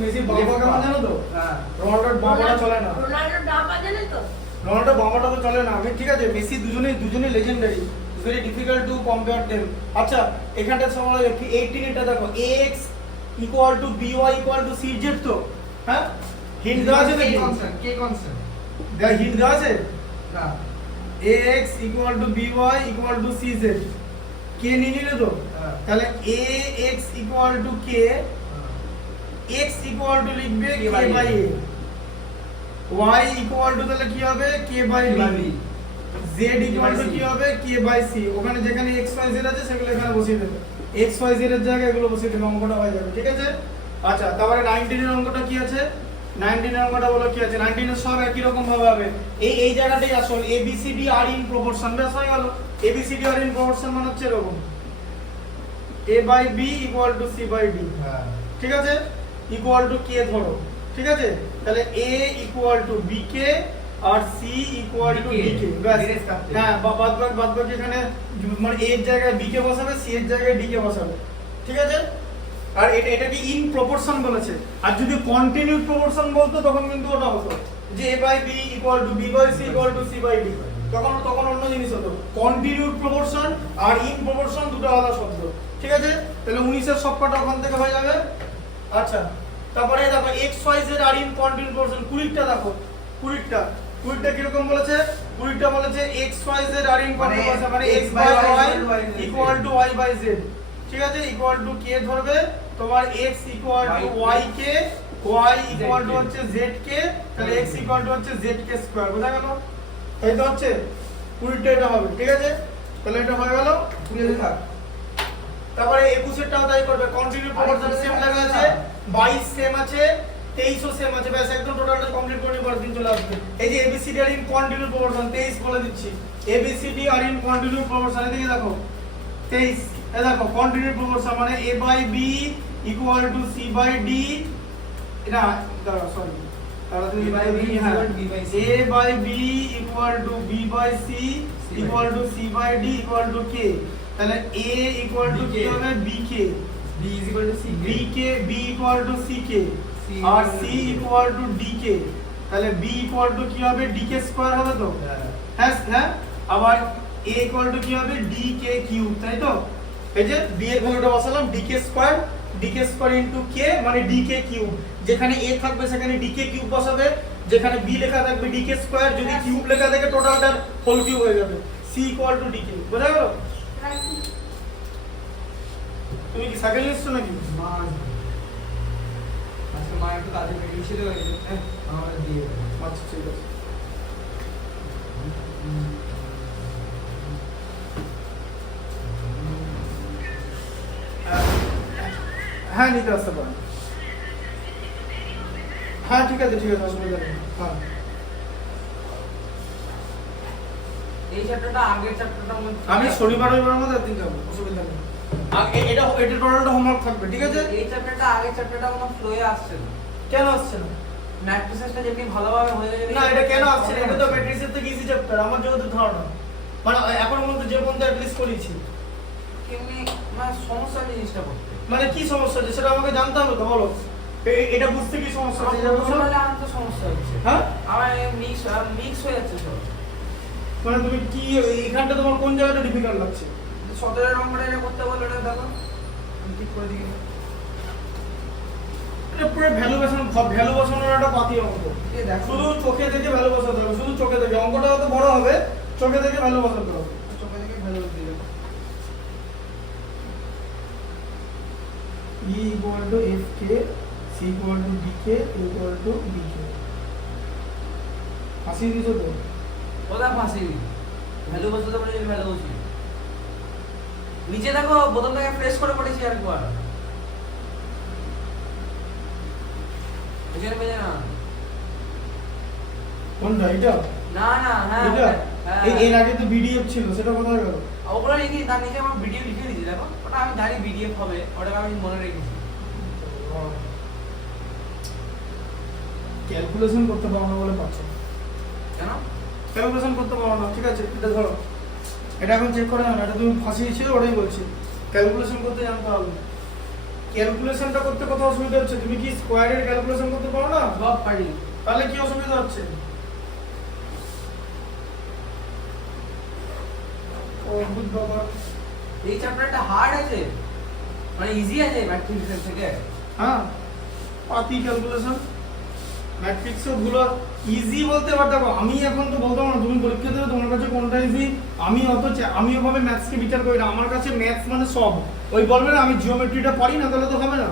মেসির বাবা কেমন জানো তো? হ্যাঁ রোনাল্ডোর বাবাটা চলে না, রোনাল্ডোর ডাবা জানেন তো রোনাল্ডো বাবাটা তো চলে না। আমি ঠিক আছে, মেসি দুজনেই legendary, very difficult to compare them. আচ্ছা এখানটা সময় 18 এটা দেখো ax equal to by equal to cz তো, হ্যাঁ হিন্ট দেওয়া আছে নাকি? কে কনস্ট্যান্ট হিন্ট দেওয়া আছে না ax equal to by equal to cz, কে নিয়ে নিলে তো, হ্যাঁ। তাহলে ax equal to k, x equal to লিখবে k by a, y equal to তাহলে কি হবে k by b, z equal to কি হবে k বাই c। ওখানে যেখানে x y z আছে সেগুলো এখানে বসিয়ে দেবে, x y z এর জায়গায় এগুলো বসিয়ে দেবে, অঙ্কটা হয়ে যাবে, ঠিক আছে? আচ্ছা তারপরে 19 এর অঙ্কটা কি আছে? 19 এর অঙ্কটা বলো কি আছে? 19 এর সব একই রকম ভাবে হবে, এই জায়গাটাই আসল a b c d are in proportion, ব্যাস হয়ে গেল। a b c d are in proportion মানে হচ্ছে এরকম a by b equal to c by d, হ্যাঁ ঠিক আছে? ইকুয়াল টু k ধরো, ঠিক আছে? তাহলে a ইকুয়াল টু bk আর c equal to BK, dk, ব্যাস। direct কাটতে। হ্যাঁ বাদ বাকি এখানে মানে a এর জায়গায় bk বসাবে, c এর জায়গায় dk বসাবে, ঠিক আছে? আর এটাকে ইন প্রপোর্শন বলেছে, আর যদি কন্টিনিউ প্রপোর্শন বলতো তখন কিন্তু ওটা হতো যে a by b equal to b by c equal to c by d, তখন অন্য জিনিস হতো। কন্টিনিউ প্রপোর্শন আর ইন প্রপোর্শন দুটো আলাদা শব্দ, ঠিক আছে? তাহলে 19 এর সবকটা ওখান থেকে হয়ে যাবে। আচ্ছা তারপরে দেখো x y z are in continue proportion 20টা দেখো, 20টা কিরকম বলেছে? 20টা বলেছে x y z are in continue proportion মানে x by y equal to y by z, ঠিক আছে? ইকুয়াল টু k ধরবে, তোমার x equal to y k, y equal two হচ্ছে z k, তাহলে x ইকুয়াল টু হচ্ছে z k স্কয়ার, বোঝা গেল? তাই তো হচ্ছে 20টা এটা হবে, ঠিক আছে? তাহলে এটা হয়ে গেল 20 থাক। তারপরে 21 এরটাও তাই করবে, কন্টিনিউ প্রপোর্শন সেম লেখা আছে, 22 সেম আছে, 23ও সেম আছে, ব্যাস একদম টোটালটা কমপ্লিট করে পরের দিন চলে আসবে। এই যে ABCD আর ইন কন্টিনিউ প্রপোর্শন 23 বলে দিচ্ছি, ABCD আর ইন কন্টিনিউ প্রপোর্শন, এদিকে দেখো 23 এই দেখো কন্টিনিউ প্রপোর্শন মানে a by b equal to c by d এটা দাঁড়াও সরি তাহলে তুমি A by B হ্যাঁ equal to B by C. a by b equal to b by c equal to c by d equal to k তাহলে a ইকুয়াল টু কি BK হবে bk B is equal to C bk b equal to ck C আর equal c to DK equal to dk তাহলে b ইকুয়াল টু কি হবে dk স্কয়ার হবে তো হ্যাঁ হ্যাঁ আবার a ইকুয়াল টু কি হবে dk কিউব তাই তো এই যে b এর ভ্যালুটা বসালাম dk স্কয়ার ইনটু k মানে dk কিউব যেখানে a থাকবে সেখানে dk কিউব বসাবে যেখানে b লেখা থাকবে dk স্কয়ার যদি কিউব লেখা থাকে টোটালটা হোল কিউব হয়ে যাবে c ইকুয়াল টু dk বোঝা গেল তুমি কি সাইকেল নিচ্ছ নাকি মা আজকে মা একটু কাজে বেরিয়ে ছিল আমাদের দিয়ে দেবে। আচ্ছা ঠিক আছে হ্যাঁ নিতে আসতে পারেন হ্যাঁ ঠিক আছে অসুবিধা নেই হ্যাঁ এই চ্যাপ্টারটা আগের চ্যাপ্টারটার মধ্যে আমি শনিবার রবিবার মধ্যে একদিন যাবো অসুবিধা নেই এটা টোটালটা হোমওয়ার্ক থাকবে ঠিক আছে এই চ্যাপ্টারটা আগের চ্যাপ্টারটা কোনো ফ্লোয়ে আসছে না কেন আসছে না ম্যাট্রিক্সটা যেমনি ভালোভাবে হয়ে যাবে না এটা কেন আসছে না এটা তো ম্যাট্রিক্সের থেকে ইজি চ্যাপ্টার আমার যেহেতু ধারণা মানে এখন পর্যন্ত যে পর্যন্ত অ্যাটলিস্ট করেছি কেমনি মানে সমস্যা জিনিসটা করতে মানে কি সমস্যা আছে সেটা আমাকে জানতে হবে তো বলো এটা বুঝতে কি সমস্যা আছে আমার প্রথমে আমার তো সমস্যা হচ্ছে হ্যাঁ আমার মিক্স হয়ে যাচ্ছে সব মানে তুমি কি এখানটা তোমার কোন জায়গাটা ডিফিকাল্ট লাগছে 17 নম্বরে এটা করতে বললো এটা দেখো আমি ঠিক করে দিই এটা পুরো ভ্যালু বসানোর একটা পাতি অঙ্ক এই দেখো শুধু চোখে দেখে ভ্যালু বসাতে হবে শুধু চোখে দেখে অঙ্কটা হয়তো বড় হবে চোখে দেখে ভ্যালু বসাতে হবে চোখে দেখে ভালো দিল e equal to fk c equal to dk equal to dk আসি দিছো তো ওটা ফাঁসি ভ্যালু বসাতে পারে ভ্যালু বসি নিচে দেখো বোতলটাকে প্রেস করে পড়েছি আরেকবার এখানে বেজে না কোনটা এটা না না হ্যাঁ এটা হ্যাঁ এর আগে তো বিডিএফ ছিল সেটা কোথায় গেল ওগুলো লিখি তার নিচে আমার ভিডিও লিখে দিয়েছি দেখো ওটা আমি জানি পিডিএফ হবে ওটাকে আমি মনে রেখেছি ক্যালকুলেশন করতে পারো না বলে পাচ্ছ কেন ক্যালকুলেশন করতে পারো না ঠিক আছে এটা ধরো এটা এখন চেক করে না এটা তুমি ফাঁসিয়েছিলে ওটাই বলছি ক্যালকুলেশন করতে জানতে হবে ক্যালকুলেশনটা করতে কত অসুবিধা হচ্ছে তুমি কি স্কোয়ারের ক্যালকুলেশন করতে পারো না সব পারি তাহলে কি অসুবিধা হচ্ছে ও বুঝ বাবা এই চ্যাপ্টারটা হার্ড আছে মানে ইজি আছে ম্যাথমেটিক্স থেকে হ্যাঁ পাতি ক্যালকুলেশন ম্যাট্রিক্সও গুলো ইজি বলতে পারো দেখো আমি এখন তো বলতে পারো না তুমি পরীক্ষা দেবে তোমার কাছে কোনটা ইজি আমি আমি ওভাবে ম্যাথসকে বিচার করি না আমার কাছে ম্যাথস মানে সব ওই বলবে না আমি জিওমেট্রিটা পারি না তাহলে তো হবে না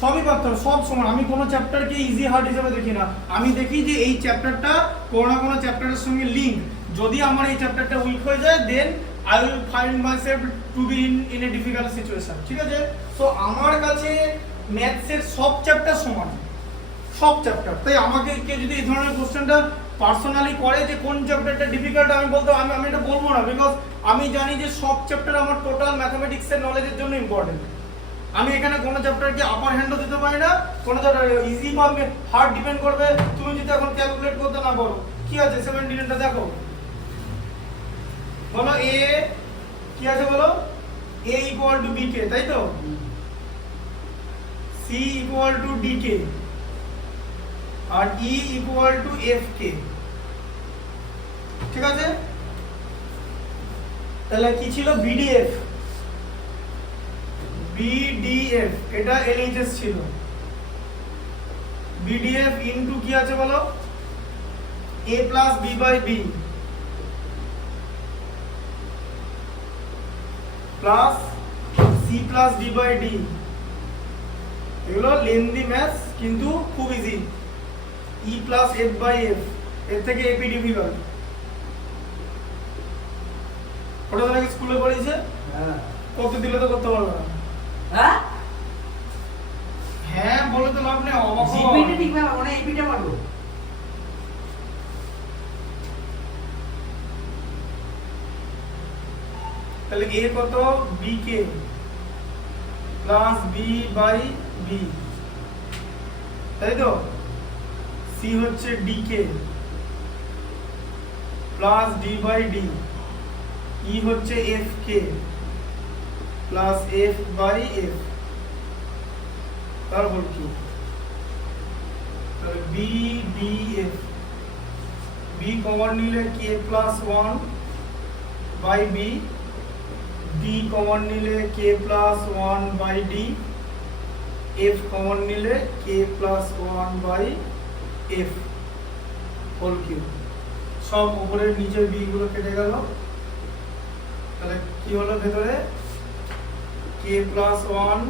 সবই পারতাম সব সময় আমি কোনো চ্যাপ্টারকে ইজি হার্ড হিসেবে দেখি না আমি দেখি যে এই চ্যাপ্টারটা কোনো না কোনো চ্যাপ্টারের সঙ্গে লিঙ্ক যদি আমার এই চ্যাপ্টারটা উইক হয়ে যায় then I will find myself to be in a difficult situation ঠিক আছে সো আমার কাছে ম্যাথসের সব চ্যাপ্টার সমান সব চ্যাপ্টার তাই আমাকে কেউ যদি এই ধরনের কোশ্চেনটা পার্সোনালি করে যে কোন চ্যাপ্টারটা ডিফিকাল্ট আমি বলতে আমি এটা বলবো না বিকজ আমি জানি যে সব চ্যাপ্টার আমার টোটাল ম্যাথমেটিক্সের নলেজের জন্য ইম্পর্টেন্ট আমি এখানে কোনো চ্যাপ্টারকে আপার হ্যান্ডও দিতে পারি না কোনো চ্যাপ্টার ইজি বা হার্ড ডিপেন্ড করবে তুমি যদি এখন ক্যালকুলেট করতে না পারো কি আছে 17টা দেখো বলো এ কি আছে বলো a ইকুয়াল টু bk তাই তো c ইকুয়াল টু dk আর e ইকুয়াল টু fk ঠিক আছে তাহলে কি ছিল bdf এটা LHS ছিল bdf ইনটু কি আছে বলো a plus b by b plus c plus d by d এগুলো লেন্দি ম্যাথস কিন্তু খুব easy e plus f by f এর থেকে ap ডিফিকাল্ট ওটা তো নাকি স্কুলে পড়িয়েছে হ্যাঁ কত দিলে তো করতে পারবে না হ্যাঁ হ্যাঁ বলে তো লাভ নেই অবাক জিপিটা ঠিক না মানে এপিটা পারবো তাহলে a কত bk plus b by b, তাই তো। c হচ্ছে dk plus d by d, e হচ্ছে fk plus f by f, তারপর কি তাহলে b df, b কমন নিলে k plus 1 by b, d common নিলে k plus 1 by d, f common নিলে k plus 1 by f whole cube. সব উপরের নিচের b গুলো কেটে গেল, তাহলে কি হলো ভেতরে k plus 1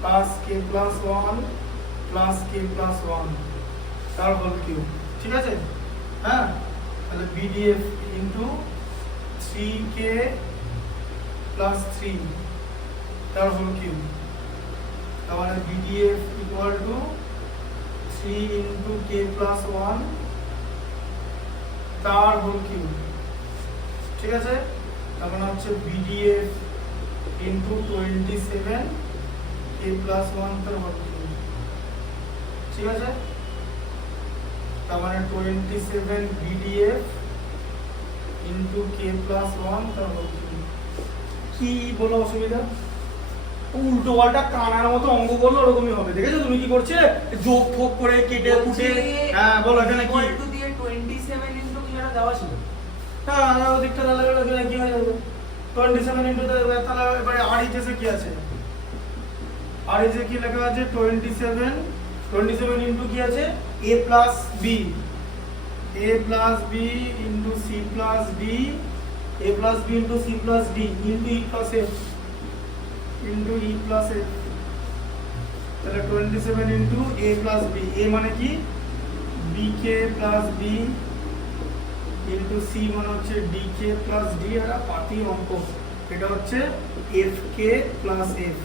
plus k plus 1 plus k plus 1 তার হোল কিউব, ঠিক আছে। হ্যাঁ, তাহলে bdf ইনটু 3k প্লাস 3 তার হোল কিউব, তাহলে bdf equal to 3 into k plus 1 তার হোল কিউব, ঠিক আছে। তার মানে হচ্ছে bdf ইনটু 27 k প্লাস 1 তার হোল কিউব, ঠিক আছে। তার মানে 27 bdf ইনটু k প্লাস 1 তার হোল কিউব। কি বলো অসুবিধা? উল্টো পাল্টা কানার মতো অঙ্ক করলে ওরকমই হবে, দেখেছো তুমি কি করছিলে, যোগ ফোগ করে কেটে কুটে। হ্যাঁ বলো এখানে কি ইকুয়াল টু দিয়ে 27 ইনটু কি যেটা দেওয়া ছিল। হ্যাঁ ওদিকটা তাহলে ওখানে কি হয়ে যাবে 27 ইনটু, তাহলে এবারে আর এইচএসে কি আছে, আর এইচএসে কি লেখা আছে 27 ইনটু কি আছে a plus b, a plus b into c plus d, a plus b into c plus d into e plus f into e plus f, তাহলে 27 into a plus b, a মানে কি bk plus b into c মানে হচ্ছে dk প্লাস d, এটা পাতি অঙ্ক, এটা হচ্ছে fk প্লাস f,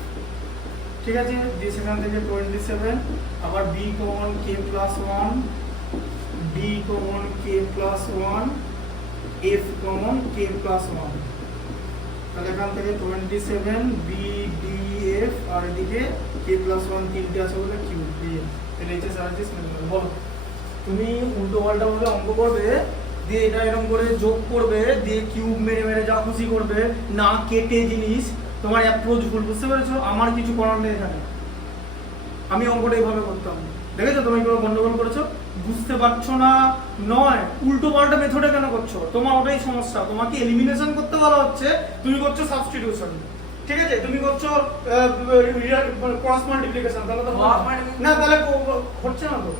ঠিক আছে। দিয়ে সেখান থেকে 27 আবার b common k plus 1, d common k plus 1, f common k plus 1, তাহলে এখান থেকে 27 b d f আর এদিকে k প্লাস 1 তিনটে আছে বলে q দিয়ে তাহলে এইচএস আর এইচএস মেনে নেব। বলো তুমি উল্টো পাল্টা ভাবে অঙ্ক করবে, দিয়ে এটা এরকম করে যোগ করবে, দিয়ে কিউব মেরে মেরে যা খুশি করবে, না কেটে জিনিস, তোমার অ্যাপ্রোচ ভুল, বুঝতে পেরেছো? আমার কিছু করার নেই এখানে, আমি অঙ্কটা এইভাবে করতাম, দেখেছো তুমি কোনো গন্ডগোল করেছো, বুঝতে পারছো না নয়, উল্টো পাল্টা মেথডে কেন করছো, তোমার ওটাই সমস্যা। তোমাকে এলিমিনেশন করতে বলা হচ্ছে, তুমি করছো সাবস্টিটিউশন, ঠিক আছে, তুমি করছো ক্রস মাল্টিপ্লিকেশন, তাহলে তো না, তাহলে হচ্ছে না তো,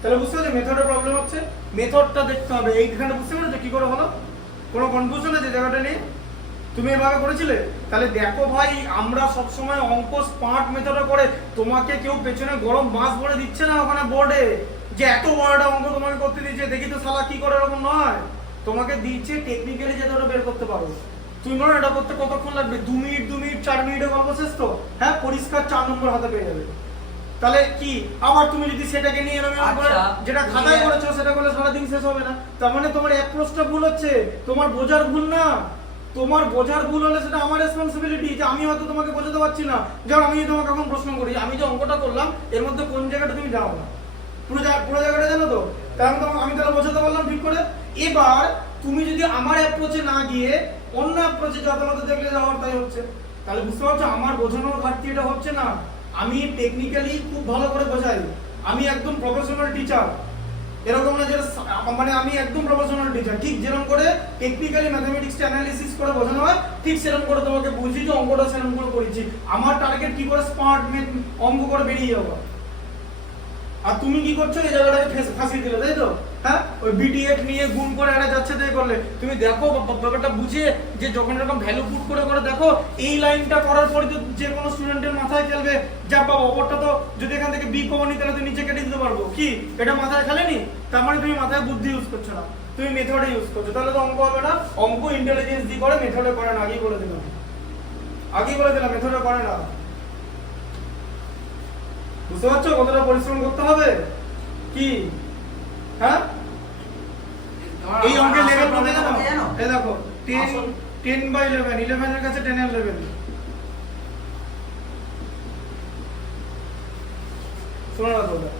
তাহলে বুঝতে পারছো মেথডের প্রবলেম হচ্ছে, মেথডটা দেখতে হবে। এইখানে বুঝতে পেরেছো কি করে হলো, কোনো কনফিউশন আছে জায়গাটা নিয়ে? তুমি এভাবে করেছিলে? তাহলে দেখো ভাই, আমরা সব সময় অঙ্ক স্মার্ট মেথডে করে, তোমাকে কেউ পেছনে গরম মাছ ভরে দিচ্ছে না ওখানে বোর্ডে, যে এত বড় একটা অঙ্ক তোমাকে করতে দিচ্ছে, দেখি তো শালা কি করে, এরকম নয়। তোমাকে দিচ্ছে টেকনিক্যালি যাতে ওটা বের করতে পারো। তুমি বলো এটা করতে কতক্ষণ লাগবে, 2 মিনিট 4 মিনিটে গল্প শেষ তো, হ্যাঁ, পরিষ্কার 4 নম্বর হাতে পেয়ে যাবে। তাহলে কি আবার তুমি যদি সেটাকে নিয়ে এরকম যেটা খাতায় করেছো সেটা করলে সারাদিন শেষ হবে না, তার মানে তোমার অ্যাপ্রোচটা ভুল হচ্ছে, তোমার বোঝার ভুল না। তোমার বোঝার ভুল হলে সেটা আমার রেসপন্সিবিলিটি, যে আমি হয়তো তোমাকে বোঝাতে পারছি না। যেমন আমি তোমাকে এখন প্রশ্ন করি, আমি যে অঙ্কটা করলাম এর মধ্যে কোন জায়গাটা তুমি জানো না, পুরো জায়গাটা জানো তো, তাহলে আমি তাহলে বোঝাতে পারলাম ঠিক করে। এবার তুমি যদি আমার অ্যাপ্রোচে না গিয়ে অন্য অ্যাপ্রোচে যথাযথ দেখলে যাওয়ার, তাই হচ্ছে। তাহলে বুঝতে পারছো আমার বোঝানোর ঘাটতি এটা হচ্ছে না, আমি টেকনিক্যালি খুব ভালো করে বোঝাই, আমি একদম প্রফেশনাল টিচার, এরকম না যে মানে আমি একদম প্রফেশনাল টিচার, ঠিক যেরকম করে টেকনিক্যালি ম্যাথমেটিক্সটা অ্যানালিসিস করে বোঝানো হয়, ঠিক সেরকম করে তোমাকে বুঝিয়ে যে অঙ্কটা সেরকম করে করেছি। আমার টার্গেট কি করে স্মার্ট অঙ্ক করে বেরিয়ে যাবো, আর তুমি কি করছো এই জায়গাটাকে ফাঁসিয়ে দিলে, তাই তো? হ্যাঁ, ওই বিটিএফ নিয়ে গুণ করে এটা যাচ্ছে তাই করলে। তুমি দেখো ব্যাপারটা বুঝে, যে যখন এরকম ভ্যালু পুট করে করে দেখো, এই লাইনটা করার পরে তো যে কোনো স্টুডেন্টের মাথায় খেলবে, যা বাবা ওপরটা তো যদি এখান থেকে বি কমন নিতে, তাহলে তো নিচে কেটে দিতে পারবো, কি এটা মাথায় খেলেনি? তার মানে তুমি মাথায় বুদ্ধি ইউজ করছো না, তুমি মেথডে ইউজ করছো, তাহলে তো অঙ্ক হবে না। অঙ্ক ইন্টেলিজেন্স দিয়ে করে, মেথডে করে না, আগেই বলে দিলাম, মেথডে করে না। বুঝতে পারছো কতটা পরিশ্রম করতে হবে কি? হ্যাঁ, এই অঙ্কের লেভেল কত জানো? এই দেখো 10/11, 11 এর কাছে 10 এর লেভেল। শোনো না তোমরা,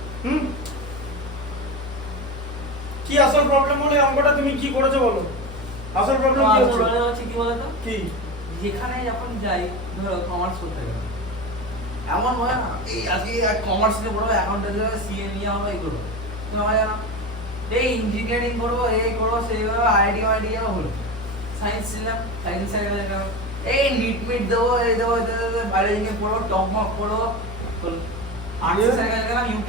কি আসল প্রবলেম হলো এই অঙ্কটা তুমি কি করেছো বলো? আসল প্রবলেম কি হচ্ছে? হচ্ছে কি বলতো, কি? যেখানে যখন যাই ধরো কমার্স করতে গেলে এমন হয় না এই আজকে কমার্স নিয়ে পড়বো, অ্যাকাউন্টেন্সি হবে, সিএ নিয়ে হবে, এগুলো তুমি হয় না এই ইঞ্জিনিয়ারিং করবো, এই করবো, সেই করবো, আইডি হলো সায়েন্স নিলাম, সায়েন্স এই নিট মিট দেবো, এই দেবো, বাইরে গিয়ে পড়বো, টপ মার্ক পড়বো, আর্টস গেলাম, ইউপিএস